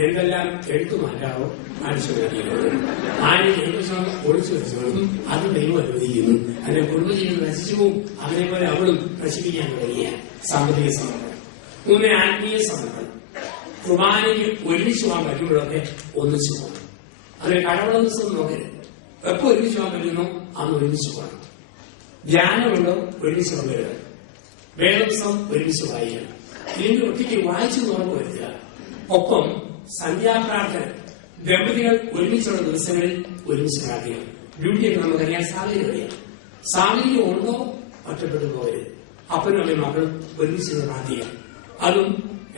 എന്തെല്ലാം എടുത്തു മാറ്റാവോ അടിച്ചു മാറ്റിയത്. ആര് ഒളിച്ചു വെച്ചോളും അത് ദൈവം അനുവദിക്കുന്നു. അതിനെ കുടുംബജീവിതം നശിച്ചു പോവും. അവനെ പോലെ അവളും നശിപ്പിക്കാൻ തുടങ്ങിയ സാമ്പത്തിക സമർപ്പണം. 3 ആത്മീയ സമർപ്പണം. കുർബാനയ്ക്ക് ഒരുമിച്ച് പോകാൻ പറ്റുമ്പോഴൊക്കെ ഒന്നിച്ചു പോകണം. അതിന് കടവുള്ള ദിവസം നോക്കരുത്. എപ്പോ ഒരുമിച്ച് പോകാൻ പറ്റുന്നു അന്ന് ഒരുമിച്ച് പോകണം. ധ്യാനമുണ്ടോ ഒരുമിച്ച് പങ്കെടുക്കുക. വേദപുസ്തകം ഒരുമിച്ച് വായിക്കണം. ഇതിന്റെ ഒറ്റയ്ക്ക് വായിച്ചു നോർമ്മ വരുത്തുക. ഒപ്പം സന്ധ്യാപ്രാർത്ഥന ദമ്പതികൾ ഒരുമിച്ചുള്ള ദിവസങ്ങളിൽ ഒരുമിച്ച് പ്രാർത്ഥിക്കണം. ഡ്യൂട്ടിയൊക്കെ നമുക്കറിയാൻ സാഹചര്യം സാഹചര്യം ഉണ്ടോ ഒറ്റപ്പെട്ടു പോകരുത്. അപ്പനും അമ്മയും മക്കളും ഒരുമിച്ച് പ്രാർത്ഥിക്കാം. അതും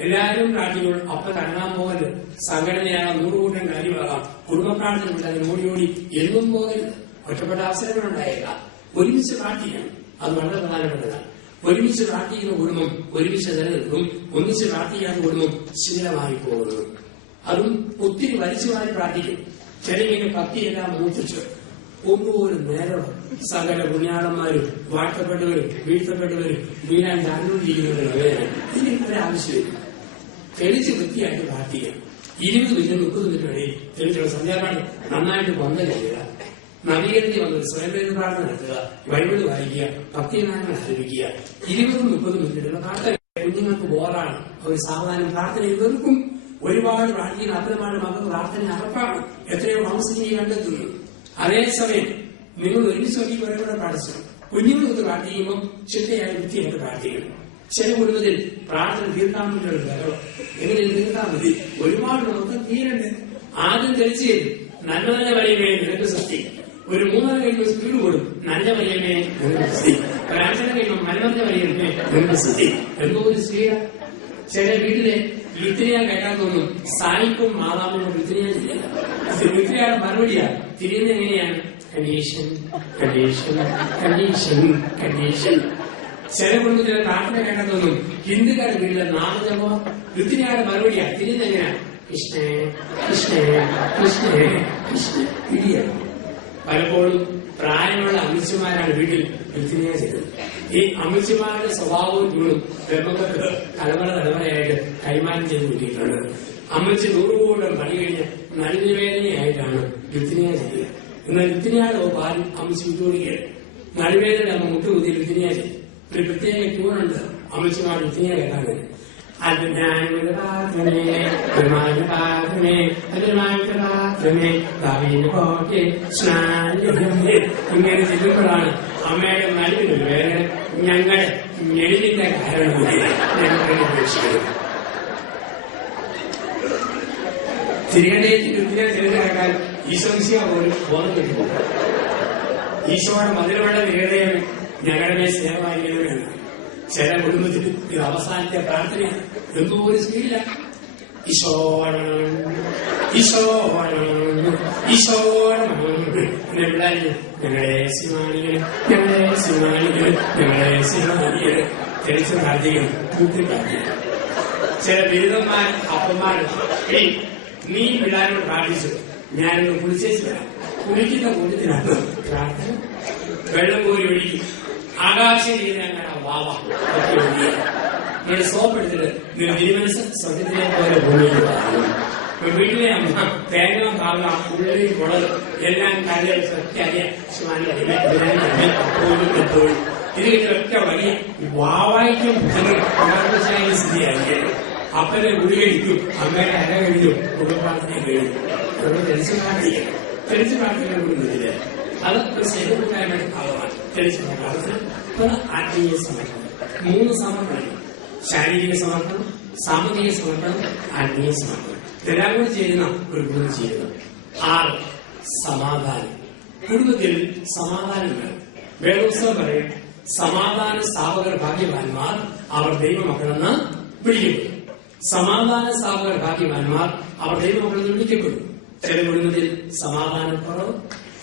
എല്ലാവരും പ്രാർത്ഥിക്കുമ്പോൾ അപ്പൻ കറങ്ങാൻ പോകരുത്. സംഘടനയാകാം, 100 കൂട്ടം കാര്യമാകാം, കുടുംബ പ്രാർത്ഥന ഉണ്ടാകും. ഓടി എന്നും പോകരുത്. ഒറ്റപ്പെട്ട അവസരങ്ങൾ ഉണ്ടായേക്കാം. ഒരുമിച്ച് പ്രാർത്ഥിക്കണം. അത് വളരെ പ്രധാനപ്പെട്ടതാണ്. ഒരുമിച്ച് പ്രാർത്ഥിക്കുന്ന കുടുംബം ഒരുമിച്ച് നിലനിൽക്കും. ഒന്നിച്ച് പ്രാർത്ഥിക്കാത്ത കുടുംബം ശീലമായി പോകുന്നു. അതും ഒത്തിരി വലിച്ചുമാറി പ്രാർത്ഥിക്കും. ചിലങ്ങനെ കത്തിയെല്ലാം മൂർത്തിച്ച് ഒന്നുപോലും നേരം സകല പുണ്യാളന്മാരും വാഴ്ത്തപ്പെട്ടവരും വീഴ്ത്തപ്പെട്ടവരും വീഴാൻ താഴ്ന്നുകൊണ്ടിരിക്കുന്നവരും ഇതിന് ആവശ്യമില്ല. തെളിച്ച് വൃത്തിയായിട്ട് പ്രാർത്ഥിക്കാം. 20 മിനിറ്റ് 30 മിനിറ്റ് വരെ തെളിച്ചുള്ള സന്ധ്യാപാഠം നന്നായിട്ട് വന്നില്ല. നവീകരണത്തിൽ വന്നത് സ്വയംപ്രേരണ പ്രാർത്ഥന നടത്തുക, ബൈബിൾ വായിക്കുക, ഭക്തിഗാനങ്ങൾ ആരംഭിക്കുക. 20-30 മിനിറ്റുള്ള പ്രാർത്ഥന കുഞ്ഞുങ്ങൾക്ക് ബോറാണ്. അവർ സാവധാനം പ്രാർത്ഥനയിൽ വെറുക്കും. ഒരുപാട് പ്രാർത്ഥിക്കുന്ന അപ്പനമാരുടെ മക്കൾക്ക് പ്രാർത്ഥന അറപ്പാണ്. എത്രയോ കൗൺസിലിംഗ് കണ്ടെത്തുന്നു. അതേസമയം നിങ്ങൾ ഒരുമിച്ച് നോക്കി കുറെ കൂടെ പ്രാർത്ഥിച്ചു. കുഞ്ഞുങ്ങൾക്ക് പ്രാർത്ഥിക്കുമ്പോൾ ചിട്ടയായി വൃത്തിയായിട്ട് പ്രാർത്ഥിക്കണം. ചില കുടുംബത്തിൽ പ്രാർത്ഥന തീർക്കാൻ വേണ്ടിയുള്ള ബഹളം. എങ്ങനെ തീർക്കാൻ മതി? ഒരുപാട് നമുക്ക് തീരണ്ട്. ആദ്യം തെളിച്ച് നന്മ തന്നെ പറയുമേ നിനക്ക് സൃഷ്ടി. ഒരു 3 കഴിയുമ്പോൾ സ്പീഡ് കൂടും. നല്ല പറയുമേ നിനക്ക് സൃഷ്ടി. ഒരു 5 കഴിയുമ്പോൾ മലമറിഞ്ഞ പറയുമേ നിനക്ക് സൃഷ്ടി. എന്തോ ഒരു സ്ത്രീയ ചില വീട്ടിലെ ലുത്തിരിയാൻ കേൾക്കാൻ തോന്നും. സായിപ്പും മാതാവിനും ലുത്തിരിയാൻ ചെയ്യില്ല. ലുത്തിരിയുടെ മറുപടിയാ തിരിയുന്നത് എങ്ങനെയാണ്? Condition condition condition condition. ചില കുടുംബത്തിലെ പ്രാർത്ഥന കേൾക്കാൻ തോന്നും. ഹിന്ദുക്കാരുടെ വീട്ടിലെ നാമജപോ ലുത്തിരിയുടെ മറുപടിയാ തിരിയുന്നത് എങ്ങനെയാണ്? കൃഷ്ണേ കൃഷ്ണേ കൃഷ്ണേ കൃഷ്ണ തിരിയാണ്. പലപ്പോഴും പ്രായമുള്ള അമ്മച്ചിമാരാണ് വീട്ടിൽ ലുത്തിരിയ ചെയ്തത്. ഈ അമ്മച്ചിമാരുടെ സ്വഭാവവും ഗുണവും ബ്രഹ്മങ്ങൾക്ക് തലമുറയായിട്ട് കൈമാറ്റം ചെയ്ത് കിട്ടിയിട്ടുണ്ട്. അമ്മച്ചി 100 കൂടെ പണി കഴിഞ്ഞ് നടുവേദനയായിട്ടാണ് ലുത്തിരിയ ചെയ്തത്. എന്നാൽ ലുത്തിരിയുടെ പാലും അമ്മച്ചി വിട്ടുകൊടുക്കുകയാണ്. നടുവേദന അമ്മ മുട്ടുകുത്തി ലുത്തിരിയ ചെയ്തു. ഒരു പ്രത്യേക ട്യൂണുണ്ട് അമ്മച്ചിമാർ ലുത്തിരിയ കേൾക്കാൻ. ഇങ്ങനെ ചെല്ലുമ്പോഴാണ് അമ്മയുടെ നടുവിന് വേറെ ഞങ്ങളുടെ ഞെളിവിന്റെ കാരണമായി ഞങ്ങൾ അപേക്ഷിക്കുന്നത്. തിരികടേക്ക് ലുത്തിരിയ ചെറുതാക്കാൻ ഈശോശിയ പോലും ബോധം കിട്ടും. ഈശോയുടെ മധുരമുള്ള ഹൃദയം ഞങ്ങളുടെ മേൽ സ്നേഹമായിരിക്കണമെന്ന്. ചില കുടുംബത്തിൽ ഇത് അവസാനത്തെ പ്രാർത്ഥനയാണ്. എന്തോ ഒരു സ്പീഡില്ല. ഈശോണം ഈശോണം ഈശോണം എന്നെ പിള്ളേർ ഞങ്ങളെ സിമാനികളെ ഞങ്ങളെ സിമാനികളെ ഞങ്ങളെ സിമാനികളെ തെളിച്ച് പ്രാർത്ഥിക്കണം. കൂട്ടി പ്രാർത്ഥിക്കണം. ചില ബിരുദന്മാർ അപ്പന്മാർ നീ പിള്ളേരോട് പ്രാർത്ഥിച്ചു, ഞാനൊന്ന് കുളിച്ചേച്ച് വരാം. കുളിക്കുന്ന കൂട്ടത്തിനകത്ത് പ്രാർത്ഥന. വെള്ളം കോരി ഒഴിക്കും. ആകാശം ചെയ്ത് വാവ സോപ്പ് എടുത്തിട്ട് നിങ്ങൾ തിരുമനസ് സ്വർഗത്തിനെ പോലെ ഭൂമിയിൽ പറഞ്ഞു. വീട്ടിലെ അമ്മ തേങ്ങ ഭാഗ ഉള്ളിൽ കുളത് എല്ലാം കല്ലിൽ സത്യം എപ്പോഴും ഇത് ഒറ്റ വലിയ വാവായിക്കും സ്ഥിതിയായി. അപ്പനെ ഗുളി കഴിക്കും, അമ്മയുടെ അര കഴിക്കും, കുടുംബപ്രാർത്ഥന കഴിയും. തെളിച്ച് പ്രാർത്ഥിക്കണം. തെളിച്ച് പ്രാർത്ഥന കൊടുക്കുന്നില്ല. അത് ഒരു ശരീരക്കാരുടെ ഭാഗമാണ്. തെളിച്ച് പ്രാർത്ഥന. ആത്മീയ സമർപ്പണം. 3 സമർപ്പണം: ശാരീരിക സമർപ്പണം, സാമ്പത്തിക സമർപ്പണം, ആത്മീയ സമർപ്പണം. ഇതെല്ലാം കൂടി ചെയ്യുന്ന ഒരു ഗുരു ജീവിതം. 6 സമാധാനം. കുടുംബത്തിൽ സമാധാനം വേണം. വേദപുസ്തകം പറയും, സമാധാന സ്ഥാപകർ ഭാഗ്യവാന്മാർ, അവർ ദൈവമക്കളെന്ന് വിളിക്കപ്പെടും. സമാധാന സ്ഥാപകർ ഭാഗ്യവാന്മാർ അവർ ദൈവമക്കളിൽ നിന്ന് വിളിക്കപ്പെടും. ചില കുടുംബത്തിൽ സമാധാനക്കുറവ്,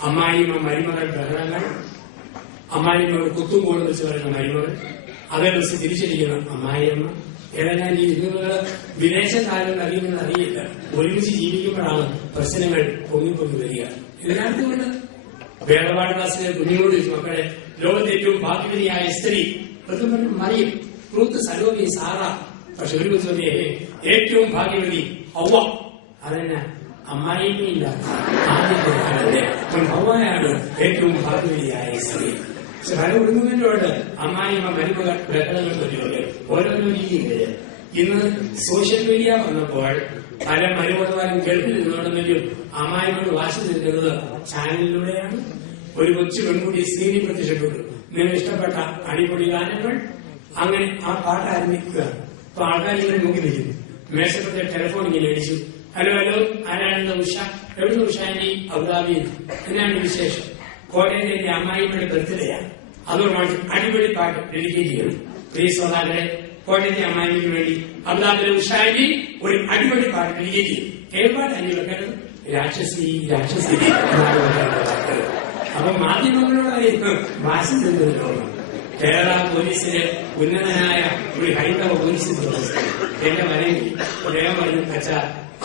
അമ്മായിയമ്മ മരുമകൾ ബഹളങ്ങൾ, അമ്മായിയമ്മയോട് കുത്തുംകോളും വെച്ച് പറയുന്ന മരുമകൾ, അതേ ദിവസം തിരിച്ചിരിക്കുന്ന അമ്മായിയമ്മ, ഏതെല്ലാം ഈ ഇതുകള് വിദേശകാലം അറിയുന്നത് അറിയില്ല. ഒരുമിച്ച് ജീവിക്കുമ്പോഴാണ് പ്രശ്നങ്ങൾ പൊങ്ങി വരിക. എല്ലായിടത്തും ഉണ്ട്. വേദപാഠ ക്ലാസ്സിലെ കുഞ്ഞുങ്ങളോട് ചോദിച്ചു, മക്കളെ ലോകത്തെ ഏറ്റവും ഭാഗ്യവതിയായ സ്ത്രീ മറിയും, റൂത്ത്, സലോമി, സാറ. പക്ഷെ ഒരു ദിവസം ഏറ്റവും ഭാഗ്യവതി ഹവ്വ. അതെന്നെ അമ്മായിമ്മയില്ല, ആദ്യത്തെ കാലത്തെ ഹവ്വയാണ് ഏറ്റവും ഭാഗ്യവതിയായ സ്ത്രീ. പക്ഷെ പല കുടുംബങ്ങളോട് അമ്മായിമ്മ മരുമകൾ ബഹളങ്ങൾ പറ്റിയൊക്കെ ഓരോരോ രീതിയില്. ഇന്ന് സോഷ്യൽ മീഡിയ വന്നപ്പോൾ പല മരുമകളാരും ഗൾഫിൽ നിന്നോടുന്നെങ്കിലും അമ്മായിമ്മയോട് വാശി നിൽക്കുന്നത് ചാനലിലൂടെയാണ്. ഒരു കൊച്ചു പെൺകുട്ടി സ്ക്രീനിൽ പ്രത്യക്ഷപ്പെട്ടു, നിങ്ങൾ ഇഷ്ടപ്പെട്ട അടിപൊളി ഗാനങ്ങൾ, അങ്ങനെ ആ പാട്ട് ആരംഭിക്കുക. അപ്പൊ ആൾക്കാർ ഇങ്ങനെ നോക്കി നിൽക്കുന്നു. മേശപ്പത്തെ ടെലിഫോൺ ഇങ്ങനെ അടിച്ചു. ഹലോ ഹലോ, ആരാണെന്ന് ഉഷ? എവിടുന്ന് ഉഷാന്റി? അബുദാബിയിൽ. എന്നാണ് വിശേഷം? കോട്ടയത്തെ എന്റെ അമ്മായിമ്മയുടെ ബർത്ത്ഡേയാണ്, അതുകൊണ്ട് അടിപൊളി പാട്ട് ഡെഡിക്കേറ്റ് ചെയ്യണം. പ്രിയ ശ്രോതാക്കളെ, കോട്ടയത്തെ അമ്മായിമ്മയ്ക്ക് വേണ്ടി അബുദാബിയിലെ ഉഷാന്റി ഒരു അടിപൊളി പാട്ട് ഡെഡിക്കേറ്റ് ചെയ്യും. ഏർപ്പാട് അഞ്ചു വെക്കേണ്ടത് രാക്ഷസി രാക്ഷസി. അപ്പൊ മാധ്യമങ്ങളോട് വാശി നിന്നതിനോ കേരള പോലീസിലെ ഉന്നതനായ ഒരു ഹൈന്ദവ പോലീസ് ഉദ്യോഗസ്ഥൻ എന്റെ വരങ്ങി അദ്ദേഹം പറഞ്ഞു,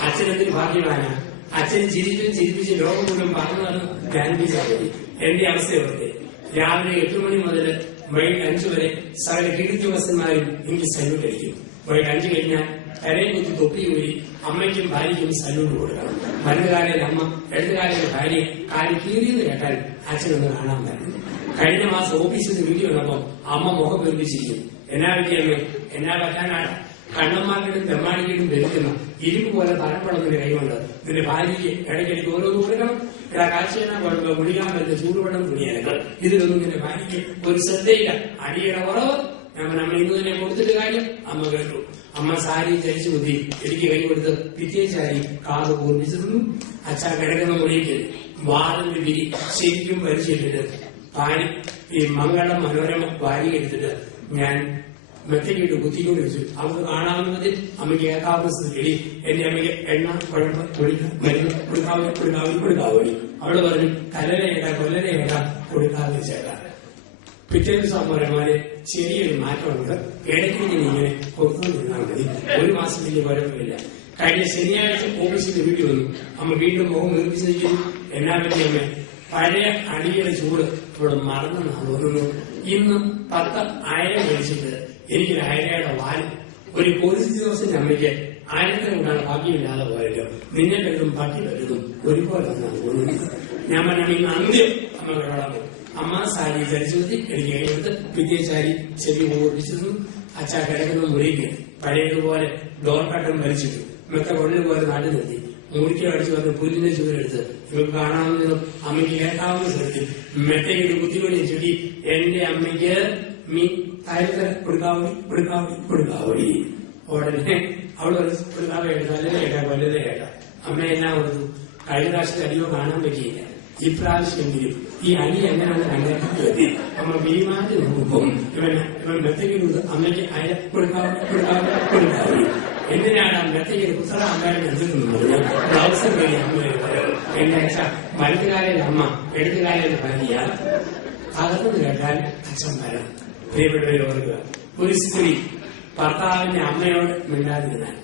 അച്ഛനെന്തൊരു ഭാഗ്യവാനാ, അച്ഛൻ ചിരിപ്പിച്ച് ലോകം മുഴുവൻ പറഞ്ഞതാണ് ധ്യാനിപ്പിച്ചാൽ മതി. എന്റെ അവസ്ഥയോടെ രാവിലെ 8 മണി മുതൽ വൈകിട്ട് 5 വരെ സകല കീർത്തിവസന്മാരും എനിക്ക് സല്യൂട്ട് അടിക്കും. വൈകിട്ട് 5 കഴിഞ്ഞാൽ തലയിൽ കുത്തി തൊപ്പി ഊരി അമ്മയ്ക്കും ഭാര്യയ്ക്കും സല്യൂട്ട് കൊടുക്കണം. വലതുകാലയിൽ അമ്മ, ഇടതുകാലയിൽ ഭാര്യ കാര്യം കീറിയെന്ന് കേട്ടാൽ അച്ഛനൊന്ന് കാണാൻ പറ്റും. കഴിഞ്ഞ മാസം ഓഫീസിൽ നിന്ന് വീട്ടിൽ വന്നപ്പോ അമ്മ മുഖം പെരുപ്പിച്ചിരിക്കും. എന്നാ പറ്റിയമ്മേ? എന്നാ പറ്റാനാണ്? കണ്ണന്മാർക്കിട്ടും തെമ്മാടിക്കിട്ടും ധരിക്കുന്ന ഇരുമ്പ് പോലെ തലപ്പടത്തിന്റെ കൈകൊണ്ട് നിന്റെ ഭാര്യയ്ക്ക് ഇടയ്ക്കിടയ്ക്ക് ഓരോന്ന് കൊടുക്കണം. ഇവിടെ കാഴ്ചയെന്നാ കുഴപ്പം, കുടിക്കാൻ പറ്റുന്ന ചൂടുവെള്ളം തുണിയായിരുന്നു. ഇതിലൊന്നും നിന്റെ ഭാര്യയ്ക്ക് ഒരു ശ്രദ്ധയില്ല. അടിയുടെ കുറവ് നമ്മൾ ഇന്ന് തന്നെ കൊടുത്തിട്ട് കാര്യം. അമ്മ കേട്ടു. അമ്മ സാരി ചരിച്ചു കുത്തി എനിക്ക് കൈ കൊടുത്ത് പിറ്റേ സാരി കാത് കൂർപ്പിച്ചു തന്നു. അച്ഛാ കിടക്കുന്ന മുറിക്ക് വാറിന്റെ വിരി ശരിക്കും പരിചയിട്ടിട്ട് പാനി ഈ മംഗളം മനോരമ വാരി എടുത്തിട്ട് ഞാൻ മെത്തക്കിട്ട് കുത്തിക്കൊണ്ട് വെച്ചു. അവർക്ക് കാണാവുന്നതിൽ അമ്മയ്ക്ക് ഏകാവുന്ന സ്ഥിതി എന്റെ അമ്മയ്ക്ക് എണ്ണ കുഴപ്പം മരുന്ന് കൊടുക്കാവൂടി. അവള് പറഞ്ഞു, കല്ലരയേട്ടാ കൊല്ലരയേട്ടാ കൊടുക്കാതെ ചേട്ടാ. പിറ്റേ ദിവസം അമ്മമാരെ ചെറിയൊരു മാറ്റമുണ്ട്. ഇടയ്ക്കിടയ്ക്ക് ഇങ്ങനെ കൊടുത്തുകൊണ്ടിരുന്നാൽ മതി, 1 മാസം വലിയ കുഴപ്പമില്ല. കഴിഞ്ഞ ശനിയാഴ്ച ഓഫീസിന്റെ വീട്ടിൽ വന്നു. അമ്മ വീണ്ടും മുഖം വീർപ്പിച്ചിരിക്കുന്നു. എന്നാ പറ്റി അമ്മ? പഴയ അടിയുടെ ചൂട് ഇവിടെ മറന്നെന്നാണ് തോന്നുന്നു. ഇന്ന് 10 അയല മേടിച്ചിട്ട് എനിക്കൊരു അയലയുടെ വാൽ ഒരു പോലീസ് ദിവസം അമ്മയ്ക്ക് 1000 കൊണ്ടാണ് ഭാഗ്യമില്ലാതെ പോയല്ലോ. നിന്നെ കരുതും പട്ടി കരുതും ഒരുപോലെ തോന്നുന്നു. ഞാൻ പറഞ്ഞു, ഇന്ന് അന്ത്യം അമ്മ കിടന്നു. അമ്മ സാരി ധരിച്ചു കുത്തി എനിക്ക് കൈയെടുത്ത് പിറ്റേ സാരി ചെവി ഓർപ്പിച്ചിരുന്നു. അച്ഛാ കിടക്കുന്ന മുറിക്ക് പഴയതുപോലെ ഡോർ കട്ടൻ വലിച്ചിട്ടു. മെത്ത കൊള്ളുപോലെ നാട്ടിൽ നിർത്തി മുറിക്ക് അടിച്ചു വന്ന് പുല്ലിന്റെ ചൂരെടുത്ത് ഇവർക്ക് കാണാവുന്നതും അമ്മയ്ക്ക് കേൾക്കാവുന്ന സ്ഥലത്തിൽ മെത്തയുടെ കുത്തിവെളി ചുറ്റി എന്റെ അമ്മയ്ക്ക് മീൻ താഴത്തെ കൊടുക്കാവടി. ഉടനെ അവള് കൊടുക്കാവേ നല്ലതേ കേട്ടാ കൊല്ലതേ കേട്ടാ. അമ്മ എന്നാ കൊടുത്തു? കഴിഞ്ഞ പ്രാവശ്യത്തെ അടിയോ കാണാൻ പറ്റിയില്ല. ഇപ്രാവശ്യമെങ്കിലും ഈ അടി എങ്ങനെയാണ് കണ്ടെത്തി അമ്മ വീമാറ്റി നോക്കുമ്പോൾ ഇവൻ മെത്തയ്ക്ക് അമ്മയ്ക്ക് അയ കൊടുക്കാവടി. എന്തിനാണ് മെത്തയ്ക്ക് പുസ്തകം അമ്മയുടെ എടുത്തിട്ടുള്ളത്? ബ്ലൗസ് കയറി അമ്മ എന്റെ അച്ഛ വലതുകാലയിൽ അമ്മ ഇടതുകാലയിൽ ഭാര്യ. അകത്തുനിന്ന് കേട്ടാൽ അച്ഛൻ വരാം. പ്രിയപ്പെട്ടവരെ ഓർക്കുക, ഒരു സ്ത്രീ ഭർത്താവിന്റെ അമ്മയോട് മിണ്ടാതിരുന്നാൽ,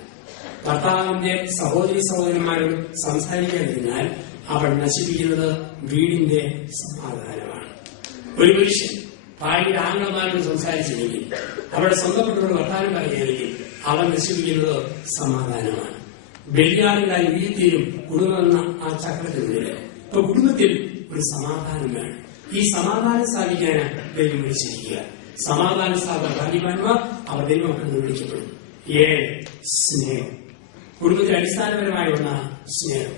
ഭർത്താവിന്റെ സഹോദരി സഹോദരന്മാരോട് സംസാരിക്കാതിരുന്നാൽ അവൾ നശിപ്പിക്കുന്നത് വീടിന്റെ സമാധാനമാണ്. ഒരു മനുഷ്യൻ ഭാര്യയുടെ ആംഗളമാരോട് സംസാരിച്ചില്ലെങ്കിൽ, അവരുടെ സ്വന്തപ്പെട്ടവരോട് വർത്താനം പറയുകയാണെങ്കിൽ അവൻ നശിപ്പിക്കുന്നത് സമാധാനമാണ്. ബലിയാറുകാരി വീഴ്ത്തിയും കുടുംബമെന്ന ആ ചക്രത്തിനുള്ളിൽ ഇപ്പൊ കുടുംബത്തിൽ ഒരു സമാധാനം വേണം. ഈ സമാധാനം സ്ഥാപിക്കാനാണ് ദൈവം വിളിച്ചിരിക്കുക. സമാധാന സ്ഥാപക ഭാഗ്യവാന്മാർ അവർ ദൈവമക്കൾ വിളിക്കപ്പെടും. 7 സ്നേഹം. കുടുംബത്തിൽ അടിസ്ഥാനപരമായ ഒന്നാണ് സ്നേഹം.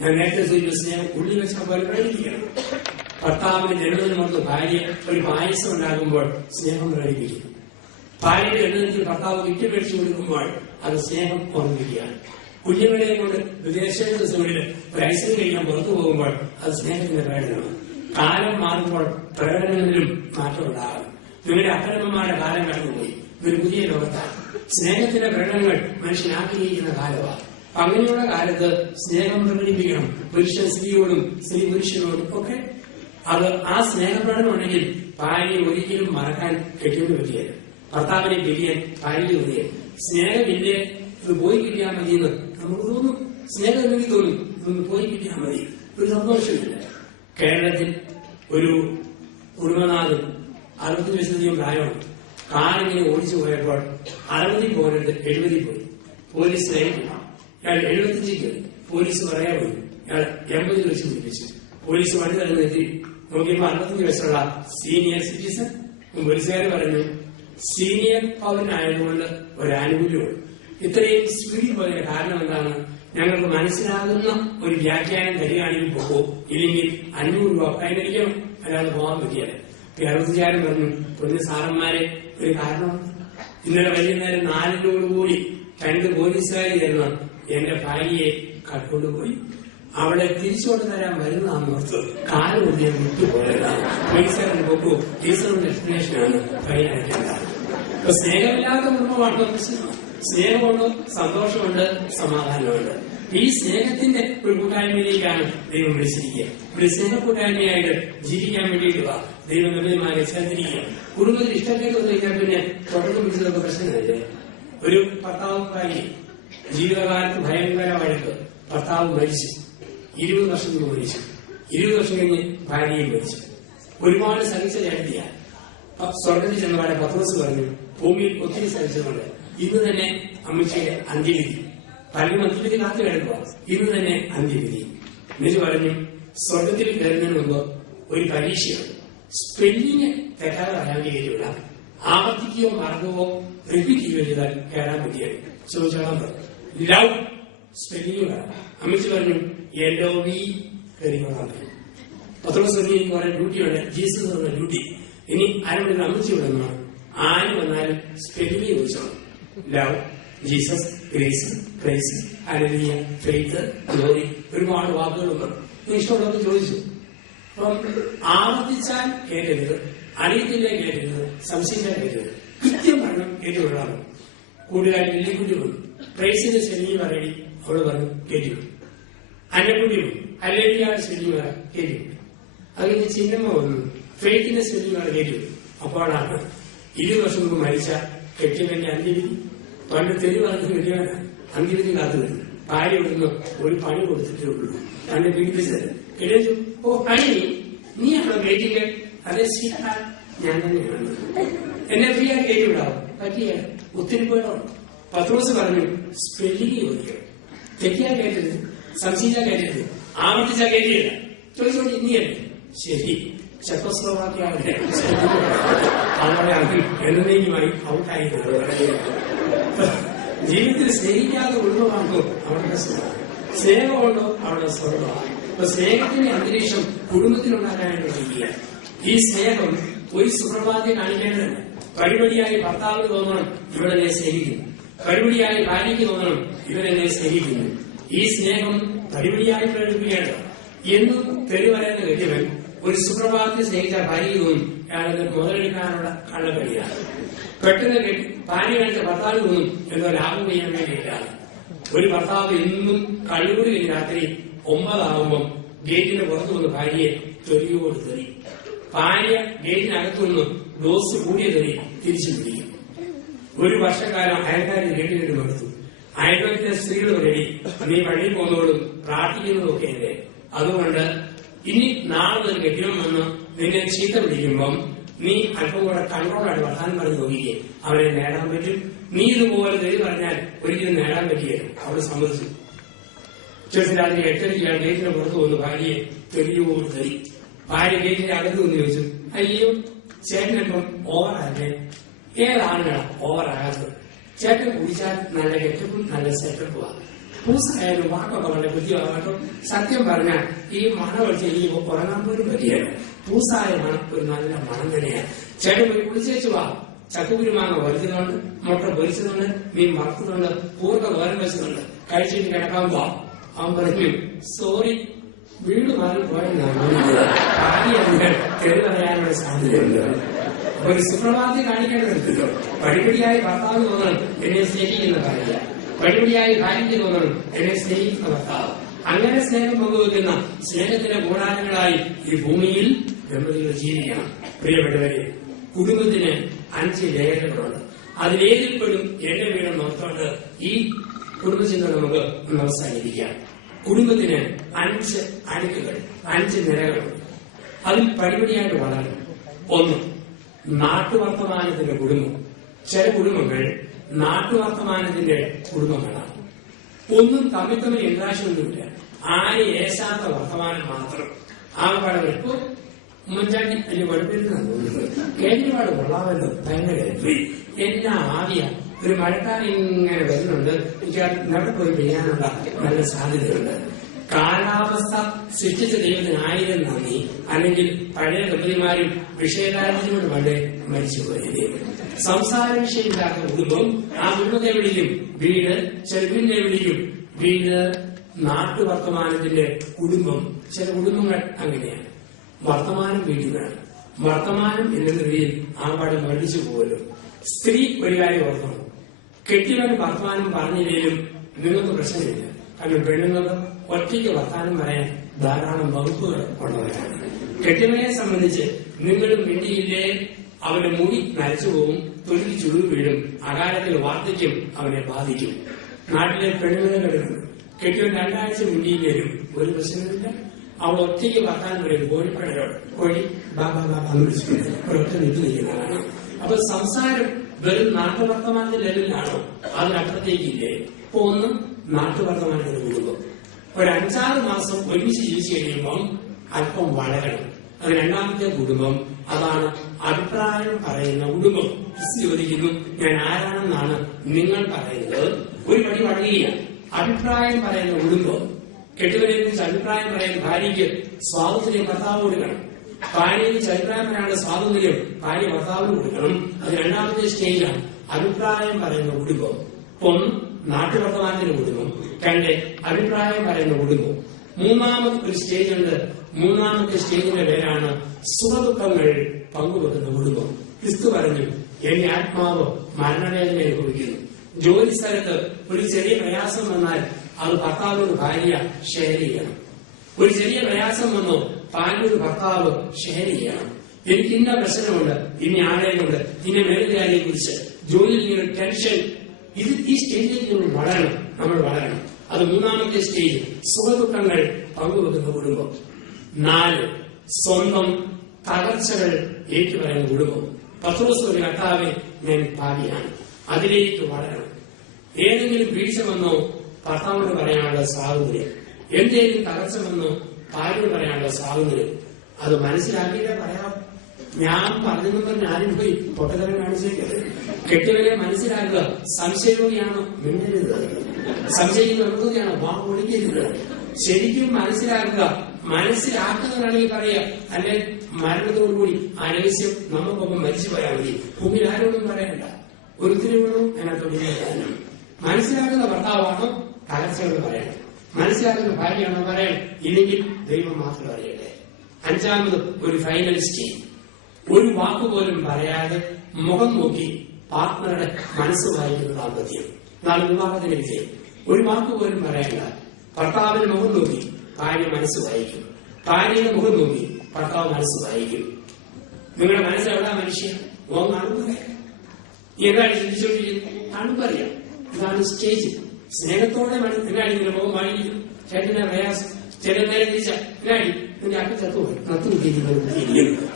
ഞാൻ നേരത്തെ സൂചിപ്പിച്ച സ്നേഹം ഉള്ളിൽ വെച്ചാൽ പോലെ പ്രകടിപ്പിക്കണം. ഭർത്താവിന് ജനനത്തിനോർത്ത് ഭാര്യ ഒരു പായസം ഉണ്ടാകുമ്പോൾ സ്നേഹം പ്രകടിപ്പിക്കുന്നു. ഭാര്യയുടെ ജനനത്തിൽ ഭർത്താവ് വിറ്റ് മേടിച്ചു കൊടുക്കുമ്പോൾ അത് സ്നേഹം ഓർമ്മിക്കുകയാണ്. കുഞ്ഞുങ്ങളെ കൊണ്ട് വിദേശ ദിവസങ്ങളിൽ ഒരു ഐസ്ക്രീം കഴിക്കാൻ പുറത്തു പോകുമ്പോൾ അത് സ്നേഹത്തിന്റെ പ്രകടനമാണ്. കാലം മാറുമ്പോൾ പ്രകടനങ്ങളിലും മാറ്റം ഉണ്ടാകും. നിങ്ങളുടെ അപ്പനമ്മമാരുടെ കാലം കടന്നുപോയി. ഒരു പുതിയ ലോകത്താണ്. സ്നേഹത്തിന്റെ പ്രകടനങ്ങൾ മനുഷ്യൻ ആഗ്രഹിക്കുന്ന കാലമാണ്. അങ്ങനെയുള്ള കാലത്ത് സ്നേഹം പ്രകടിപ്പിക്കണം. പുരുഷൻ സ്ത്രീയോടും, സ്ത്രീ പുരുഷനോടും ഒക്കെ. അത് ആ സ്നേഹപ്രകടനം ഉണ്ടെങ്കിൽ ഭാര്യയെ ഒരിക്കലും മറക്കാൻ കെട്ടിയോട് പറ്റിയത്. ഭർത്താവിനെ പിരിയാൻ ഭാര്യയ്ക്ക് പറ്റിയത്. സ്നേഹമില്ലേ, ഇത് പോയി കിട്ടിയാൽ മതിയെന്ന് നമുക്ക് തോന്നും. സ്നേഹം എനിക്ക് തോന്നും, ഇതൊന്ന് പോയി കിട്ടിയാൽ മതി, ഒരു സന്തോഷമില്ല. കേരളത്തിൽ ഒരു കുടുംബനാഥൻ 60 വയസ്സിലധികം പ്രായമാണ്. കാറിങ്ങനെ ഓടിച്ചു പോയപ്പോൾ 60 പോയിട്ട് 70 പോയി. പോലീസ് ലൈനില്ല. ഇയാൾ 75 കയറി. പോലീസ് പറയാൻ പോയി. ഇയാൾ 80 വെച്ച് പിടിപ്പിച്ചു. പോലീസ് വണ്ടി തന്നെ നിർത്തി നോക്കിയപ്പോൾ 65 വയസ്സുള്ള സീനിയർ സിറ്റിസൺ. പോലീസുകാർ പറഞ്ഞു, സീനിയർ പൗരനായതുകൊണ്ട് ഒരാനുകൂല്യമുള്ളൂ. ഇത്രയും സ്പീഡിൽ പോയതിന്റെ കാരണം എന്താണ്? ഞങ്ങൾക്ക് മനസ്സിലാകുന്ന ഒരു വ്യാഖ്യാനം തരികയാണെങ്കിൽ പോകും, ഇല്ലെങ്കിൽ 500 രൂപ കൈകരിക്കണം, അല്ലാതെ പോകാൻ പറ്റിയാൽ. 60-കാരൻ പറഞ്ഞു, പൊന്നു സാറന്മാരെ, ഒരു കാരണമുണ്ട്. ഇന്നലെ വൈകുന്നേരം 4-ഓടുകൂടി 2 പോലീസുകാർ ചേർന്ന് എന്റെ ഭാര്യയെ കട്ടുകൊണ്ടുപോയി. അവളെ തിരിച്ചുകൊണ്ട് തരാൻ വരുന്നതാണെന്ന് ഓർത്ത് കാല് കൊണ്ട് ഞാൻ വിട്ടുപോയതാണ്. പോലീസുകാരൻ പോക്കോ ടീച്ചറിന്റെ എക്സ്പ്ലനേഷനാണ് ഫൈനയക്കേണ്ടത്. ഇപ്പൊ സ്നേഹമില്ലാത്ത കുടുംബമാണ് പ്രശ്നം. സ്നേഹമുണ്ട്, സന്തോഷമുണ്ട്, സമാധാനമുണ്ട്. ഈ സ്നേഹത്തിന്റെ ഒരു കൂട്ടായ്മയിലേക്കാണ് ദൈവം വിളിച്ചിരിക്കുക. ഒരു സ്നേഹ കൂട്ടായ്മയായിട്ട് ജീവിക്കാൻ വേണ്ടിയിട്ടുള്ള ദൈവം നിർമ്മലമാരെ ചേർന്നിരിക്കുക. കുടുംബത്തിൽ ഇഷ്ടപ്പെട്ടു കഴിഞ്ഞാൽ പിന്നെ തുടർന്ന് പിടിച്ചതൊക്കെ പ്രശ്നമല്ലേ. ഒരു ഭർത്താവ് ഭാര്യ ജീവിതകാലത്ത് ഭയങ്കരമായിട്ട് ഭർത്താവ് മരിച്ചു. 20 വർഷം മുമ്പ് മരിച്ചു. 20 വർഷം കഴിഞ്ഞ് ഭാര്യയും മരിച്ചു. ഒരുപാട് സഹിച്ച ചേട്ടിയാണ്. സ്വർഗത്തിൽ ചെന്നപാടെ പത്രോസ് പറഞ്ഞു, ഭൂമിയിൽ ഒത്തിരി സഹിച്ചതുകൊണ്ട് ഇന്ന് തന്നെ അമ്മച്ചിയെ അന്ത്യവിധി. പലരും അന്ത്യവിധി കാത്തു കിടക്കുക. ഇന്ന് തന്നെ അന്ത്യവിധി. എന്നിട്ട് പറഞ്ഞു, സ്വർഗത്തിൽ കയറുന്നതിന് മുമ്പ് ഒരു പരീക്ഷയാണ്. സ്പെല്ലിങ് തെറ്റാതെ പറയാൻ കഴിയില്ല. ആവർത്തിക്കുകയോ മറക്കുകയോ റിപ്പീറ്റ് ചെയ്യുകയോ ചെയ്താൽ കയറാൻ പറ്റിയത്. ചോദിച്ചോളാൻ പറഞ്ഞു. ലവ് സ്പെല്ലിങ് പറയാം. അമ്മച്ചി പറഞ്ഞു, LOV കയറിക്കോളാൻ പറഞ്ഞു. പത്രോസ് പറഞ്ഞു, എനിക്ക് കുറെ ഡ്യൂട്ടിയുണ്ട്. ജീസസ് പറഞ്ഞ ഡ്യൂട്ടി. ഇനി ആരും അമ്മച്ചി വിടുന്ന ആര് വന്നാലും സ്പെല്ലിങ് ചോദിച്ചോളാം. Love, Jesus, grace, Christ, hallelujah, faith, glory, ഒരുപാട് വാക്കുകളുണ്ട്. ഇഷ്ടമുള്ളവർക്ക് ചോദിച്ചു. അപ്പം ആവർത്തിച്ചാൽ കേട്ടരുത്, അറിയത്തില്ലേ കേട്ടരുത്, സംശയിച്ചാൽ കേട്ടരുത്. കൃത്യം പറഞ്ഞു കേട്ടുകൊള്ളാമോ. കൂട്ടുകാരി നെല്ലിക്കുട്ടി വന്നു. ക്രൈസ്റ്റിന്റെ ശരീരം പറയടി, അവള് പറഞ്ഞു കേട്ടിട്ടു. അന്നക്കുട്ടി വന്നു. ഹല്ലേലൂയയുടെ ശരീരം കേട്ടിട്ടു. അതിന് ചിഹ്നമ്മ വന്നു. ഫെയ്ത്തിന്റെ ശരീരം കേട്ടിട്ടു. അപ്പോഴാണ് 20 വർഷം മുമ്പ് മരിച്ച കെട്ടിയവന്റെ അന്ത്യവിധി. പണ്ട് തെരുവാർക്ക് വേണ്ടിയാണ് അന്ത്യവിധി കാത്തുവരുന്നത്. ഭാര്യ ഇവിടുന്ന് ഒരു പണി കൊടുത്തിട്ടേ ഉള്ളൂ. തന്നെ പീഡിപ്പിച്ചത് കിടച്ചു. ഓ പണി നീയാണോ കേട്ടിട്ട്? അതേ ശീല ഞാൻ തന്നെയാണ്. എന്നെ ഫ്രീ ആയി കയറ്റി വിടാവും. പറ്റിയ ഒത്തിരി പേടോ. പത്രോസ് പറഞ്ഞു, സ്പെല്ലിംഗ് ചോദിക്കണം. തെറ്റിയാ കേട്ടരുത്, സംശയിച്ചാ കേട്ടരുത്, ആവർത്തിച്ചാ കേട്ടില്ല. ചോദിച്ചോണ്ടി ഇനിയല്ലേ? ശരി. ചെക്കോസ്ലോവാക്യയുടെ അവളെ എന്നേക്കുമായി ഔട്ടായി. ജീവിതത്തിൽ സ്നേഹിക്കാതെ കുടുംബമാർക്കും അവരുടെ സ്നേഹമുണ്ടോ അവരുടെ സ്വർഗമാണ്. അപ്പൊ സ്നേഹത്തിന്റെ അന്തരീക്ഷം കുടുംബത്തിലുണ്ടാക്കാനായിട്ട് ചെയ്യുക. ഈ സ്നേഹം ഒരു സുപ്രഭാതം കാണിക്കേണ്ടതല്ല. പടിപടിയായി ഭർത്താവിന് തോന്നണം, ഇവരെന്നെ സ്നേഹിക്കുന്നു. പടിപടിയായി ഭാര്യയ്ക്ക് തോന്നണം, ഇവരെന്നെ സ്നേഹിക്കുന്നു. ഈ സ്നേഹം പടിപടിയായി പ്രകടിപ്പിക്കേണ്ടത്. എന്നും തെറി പറയുന്ന കെട്ടിയവൻ ഒരു സുപ്രഭാതത്തിൽ സ്നേഹിച്ച ഭാര്യയ്ക്ക് തോന്നും അയാളത് മുതലെടുക്കാനുള്ള കള്ളക്കളിയാണ്. പെട്ടെന്ന് ഭാര്യ കഴിച്ച ഭർത്താവ് തോന്നും എന്തോ ലാഭം ചെയ്യാൻ വേണ്ടിയിട്ടാണ്. ഒരു ഭർത്താവ് എന്നും കഴിവുകൂടി കഴിഞ്ഞ് രാത്രി 9 ആകുമ്പം ഗേറ്റിന് പുറത്തു വന്ന് ഭാര്യയെ തെറിയോട് തെറി. ഭാര്യ ഗേറ്റിനകത്തുനിന്ന് ഡോസ് കൂടിയ തെറി തിരിച്ചു പിടിക്കും. ഒരു വർഷക്കാലം അയൽക്കാരിൽ കേട്ടിട്ട് മടുത്തു. അയൽക്കാരിലെ സ്ത്രീകൾ പറയടി, നീ പള്ളിയിൽ പോകുന്നതോടും പ്രാർത്ഥിക്കുന്നതൊക്കെ അല്ലേ, അതുകൊണ്ട് ഇനി നാളെ മുതൽ കെട്ടിയം വന്ന് നിന്നെ ചീത്ത പിടിക്കുമ്പം നീ അല്പം കൂടെ കൺട്രോളായിട്ട് വർത്താനം പറഞ്ഞു നോക്കിക്കേ, അവരെ നേടാൻ പറ്റും. നീ ഇതുപോലെ തെറി പറഞ്ഞാൽ ഒരിക്കലും നേടാൻ പറ്റിയല്ല. അവൾ സമ്മതിച്ചു. രാത്രി 8:30 ഗേറ്റിന് പുറത്തു വന്നു ഭാര്യയെ തെറിയോട് തെറി. ഭാര്യ ഗേറ്റിന്റെ അകത്ത് വന്ന് ചോദിച്ചു, അയ്യോ ചേട്ടനിപ്പം ഓവറാല്ലേ? ഏതാണുകളാ ഓവറാകാത്തത്? ചേട്ടൻ കുടിച്ചാൽ നല്ല ഗെറ്റപ്പും നല്ല സെറ്റപ്പുമാണ്. പൂസായാലും വാക്കൊക്കെ വളരെ ബുദ്ധിയാകട്ടോ. സത്യം പറഞ്ഞാൽ ഈ മണം വെച്ച് എനിക്ക് ഉറങ്ങാൻ പോലും പറ്റിയാണ്. പൂസായ മണം ഒരു നല്ല മണം തന്നെയാണ്. ചേട്ടൻ പോയി കുളിച്ചേച്ചു വാ. ചക്കുകുരുമാങ്ങ പൊരിച്ചതുകൊണ്ട്, മുട്ട പൊരിച്ചതുകൊണ്ട്, മീൻ വറുത്തതുകൊണ്ട്, പൂർണ്ണ തോരൻ വെച്ചതുകൊണ്ട്, കഴിച്ചിട്ട് കിടക്കാൻ പോവാം. അവൻ പറഞ്ഞു, സോറി വീട് മാറി പോയെന്നാണ് ഭാര്യ തെറി പറയാനുള്ള സാധ്യതയുണ്ട്. ഒരു സുപ്രഭാതത്തിൽ കാണിക്കേണ്ടതുണ്ടല്ലോ. പടിപടിയായി ഭർത്താവ് തോന്നണം എന്നെ സ്നേഹിക്കുന്ന ഭാര്യ, പടിപടിയായി ഭാര്യയ്ക്ക് തോന്നണം എന്നെ സ്നേഹിക്കുന്ന ഭർത്താവ്. അങ്ങനെ സ്നേഹം പങ്കുവെക്കുന്ന സ്നേഹത്തിന്റെ ഗുണാനങ്ങളായി ഈ ഭൂമിയിൽ ദമ്പതികൾ ജീവിക്കണം. പ്രിയപ്പെട്ടവരെ, കുടുംബത്തിന് 5 ലേഖകളുണ്ട്. അതിലേതിൽപ്പെടും എന്റെ വീടും നോക്കിക്കൊണ്ട് ഈ കുടുംബചിന്ത നമുക്ക് അവസാനിപ്പിക്കാം. കുടുംബത്തിന് 5 അടുക്കുകൾ, 5 നിരകളുണ്ട്. അതിൽ പടിപടിയായിട്ട് വളരണം. 1, നാട്ടുവർത്തമാനത്തിന്റെ കുടുംബം. ചില കുടുംബങ്ങൾ നാട്ടുവർത്തമാനത്തിന്റെ കുടുംബങ്ങളാണ്. ഒന്നും തമ്മിൽ ഇൻട്രാക്ഷൻ ഒന്നുമില്ല, ആരും ഏശാത്ത വർത്തമാനം മാത്രം. ആ പാടുകൾ ഇപ്പൊ ഉമ്മൻചാണ്ടി വലിയ കുഴപ്പമില്ലെന്നാണ് തോന്നുന്നത്. കേജ്രിവാൾ കൊള്ളാമല്ലോ, ഭയങ്കര എന്നാ ആദ്യ ഒരു മഴക്കാലം ഇങ്ങനെ വരുന്നുണ്ട്. എനിക്ക് അവിടെ പോയി പെയ്യാനുള്ള നല്ല സാധ്യതയുണ്ട്. കാലാവസ്ഥ സൃഷ്ടിച്ച ദൈവത്തിന് 1000 നന്ദി. അല്ലെങ്കിൽ പഴയ ദമ്പതിമാരും വിഷയകാര്യത്തിനോട് വളരെ മരിച്ചുപോയത്. സംസാര വിഷയമില്ലാത്ത കുടുംബം, ആ കുടുംബത്തെ വിളിക്കും വീട്. ചെറുവിനെ വിളിക്കും വീട്. നാട്ടുവർത്തമാനത്തിന്റെ കുടുംബം. ചില കുടുംബങ്ങൾ അങ്ങനെയാണ്. വർത്തമാനം വീട്ടിൽ വേണം. വർത്തമാനം എന്ന നിലയിൽ ആ പാട് മടിച്ചു പോകല്ലോ. സ്ത്രീ ഒരു കാര്യം ഓർക്കണം, കെട്ടിയവൻ വർത്തമാനം പറഞ്ഞില്ലെങ്കിലും നിങ്ങൾക്ക് പ്രശ്നമില്ല. കാരണം പെണ്ണുങ്ങൾക്ക് ഒറ്റയ്ക്ക് വർത്താനം പറയാൻ ധാരാളം വകുപ്പുകൾ ഉള്ളവരാണ്. കെട്ടിയവനെ സംബന്ധിച്ച് നിങ്ങളും മിണ്ടിയില്ലേ അവന്റെ മുടി നരച്ചു പോകും, തൊഴിൽ ചുഴു വീഴും, അകാലത്തിൽ വാർദ്ധക്യം അവനെ ബാധിക്കും. നാട്ടിലെ പെണ്ണുങ്ങളെ കിടക്കുന്നു, കെട്ടിയവൻ 2 ആഴ്ച മിണ്ടിയില്ലേലും ഒരു പ്രശ്നമില്ല. അവൾ ഒറ്റയ്ക്ക് വർത്താനം പറയും. കോഴിപ്പഴയോട് കോഴി ബാബാ ബാബാ വിളിച്ചിട്ടുണ്ട്, ഒരൊറ്റ വീട്ടിൽ നിൽക്കുന്നതാണ്. അപ്പൊ സംസാരം വെറും നാട്ടുവർത്തമാനത്തിന്റെ ലെവലിലാണോ? അതിനപ്പുറത്തേക്കില്ലേ? ഇപ്പൊ 1 നാട്ടുവർത്തമാനത്തിന്റെ കുടുംബം. ഒരു 5-6 മാസം ഒരുമിച്ച് ജീവിച്ചു കഴിയുമ്പോൾ അല്പം വളരണം. അത് 2ാമത്തെ കുടുംബം. അതാണ് അഭിപ്രായം പറയുന്ന കുടുംബം. ചോദിക്കുന്നു, ഞാൻ ആരാണെന്നാണ് നിങ്ങൾ പറയുന്നത്? ഒരു പടി വളരുകയാണ്. അഭിപ്രായം പറയുന്ന കുടുംബം. കെട്ടുവരെ കുറിച്ച് അഭിപ്രായം പറയാൻ ഭാര്യയ്ക്ക് സ്വാതന്ത്ര്യം ഭർത്താവ് കൊടുക്കണം. ഭാര്യയെ കുറിച്ച് അഭിപ്രായം പറയാനുള്ള സ്വാതന്ത്ര്യം ഭാര്യ ഭർത്താവിന് കൊടുക്കണം. അത് 2ാമത്തെ സ്റ്റേജാണ് അഭിപ്രായം പറയുന്ന കുടുംബം. 1 നാട്ടുവർത്തമാനത്തിന്റെ കുടുംബം, 2 അഭിപ്രായം പറയുന്ന കുടുംബം. 3ാമത് ഒരു സ്റ്റേജ് ഉണ്ട്. 3ാമത്തെ സ്റ്റേജിന്റെ പേരാണ് സുഖദുഃഖങ്ങൾ പങ്കുവെക്കുന്ന കുടുംബം. ക്രിസ്തു പറഞ്ഞു, എന്റെ ആത്മാവ് മരണവേദന അനുഭവിക്കുന്നു. ജോലി സ്ഥലത്ത് ഒരു ചെറിയ പ്രയാസം വന്നാൽ അത് ഭർത്താവിനോട് ഭാര്യ ഷെയർ ചെയ്യണം. ഒരു ചെറിയ പ്രയാസം വന്നോ ഭാര്യയോട് ഭർത്താവ് ഷെയർ ചെയ്യണം. എനിക്ക് ഇന്ന പ്രശ്നമുണ്ട്, ഇനി ആരെയുണ്ട്, ഇന്ന മേലുകാരിയെ കുറിച്ച്, ജോലിയിൽ ടെൻഷൻ. ഇത് ഈ സ്റ്റേജിലേക്ക് നമ്മൾ വളരണം. അത് 3ാമത്തെ സ്റ്റേജ്, സുഖദുഃഖങ്ങൾ പങ്കുവെക്കുന്ന കുടുംബം. 4 സ്വന്തം തകർച്ചകൾ ഏറ്റുപറയുന്ന കുടുംബം. പത്രോസ് ഒരു കർത്താവേ ഞാൻ പാപിയാണ്, അതിലേക്ക് വളരണം. ഏതെങ്കിലും വീഴ്ച വന്നോ ഭർത്താവിനോട് പറയാനുള്ള സ്വാതന്ത്ര്യം, എന്തെങ്കിലും തകർച്ച വന്നോ ഭാര്യയോട് പറയാനുള്ള സ്വാതന്ത്ര്യം. അത് മനസ്സിലാക്കിയിട്ടേ പറയാം. ഞാൻ പറഞ്ഞെന്ന് പറഞ്ഞ് ആരും പോയി പൊട്ടത്തരം കാണിച്ചേക്കരുത്. കെട്ടിയവരെ മനസ്സിലാക്കുക. സംശയരോഗിയാണോ മിണ്ടരുത്, സംശയിക്കുന്ന പ്രകൃതിയാണോ വാ ഒളിക്കരുത്. ശരിക്കും മനസ്സിലാക്കുക. മനസ്സിലാക്കുന്നവരാണെങ്കിൽ പറയുക, അല്ലെ മരണത്തോടുകൂടി ആ രഹസ്യം നമുക്കൊപ്പം മരിച്ചു പോയാൽ മതി. ഭൂമിയിൽ ആരോടും പറയണ്ട. ഒരുത്തിനോടും അതിനകത്ത് മനസ്സിലാക്കുന്ന ഭർത്താവാണോ തകർച്ചകൾ പറയണം, മനസ്സിലാക്കുന്ന ഭാര്യയാണോ പറയണം. ഇല്ലെങ്കിൽ ദൈവം മാത്രം അറിയട്ടെ. 5ാമത് ഒരു ഫൈനൽ സ്റ്റേജ്, ഒരു വാക്കുപോലും പറയാതെ മുഖം നോക്കി പാർട്ട്ണറുടെ മനസ്സ് വായിക്കുന്ന ദാമ്പത്യം. നാളെ വിവാഹത്തിന്റെ വിജയം. ഒരു വാക്കുപോലും പറയണ്ട. ഭർത്താവിന്റെ മുഖം നോക്കി ഭാര്യ മനസ്സ് വായിക്കും, ഭാര്യയുടെ മുഖം നോക്കി ഭർത്താവ് മനസ്സ് വായിക്കും. നിങ്ങളുടെ മനസ്സിലെവിടാ മനുഷ്യ മുഖം കാണുമ്പോൾ എന്താണ് ചിന്തിച്ചുകൊണ്ടിരിക്കുന്നത്? കാണുമ്പറിയാം. ഇതാണ് സ്റ്റേജ്. സ്നേഹത്തോടെ എന്നാടി നിന്റെ മുഖം വാങ്ങിയിരിക്കും. ചേട്ടന്റെ പ്രയാസം ചില നേരം തിരിച്ച എന്നാടി നിന്റെ അട്ടി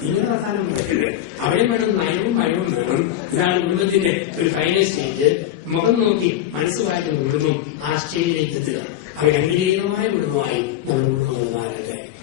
ഇങ്ങനെ പ്രധാനം പറയല്ലേ. അവിടെ വേണം നയവും ഭയവും വേണം. ഇതാണ് കുടുംബത്തിന്റെ ഒരു ഫൈനൽ സ്റ്റേജ്. മുഖം നോക്കി മനസ്സ് വായിക്കുന്ന കുടുംബം ആ സ്റ്റേജിലേക്ക് എത്തുക. അവർ അനുഗ്രഹീതമായ കുടുംബമായി നമ്മൾ കുടുംബം മാറട്ടെ.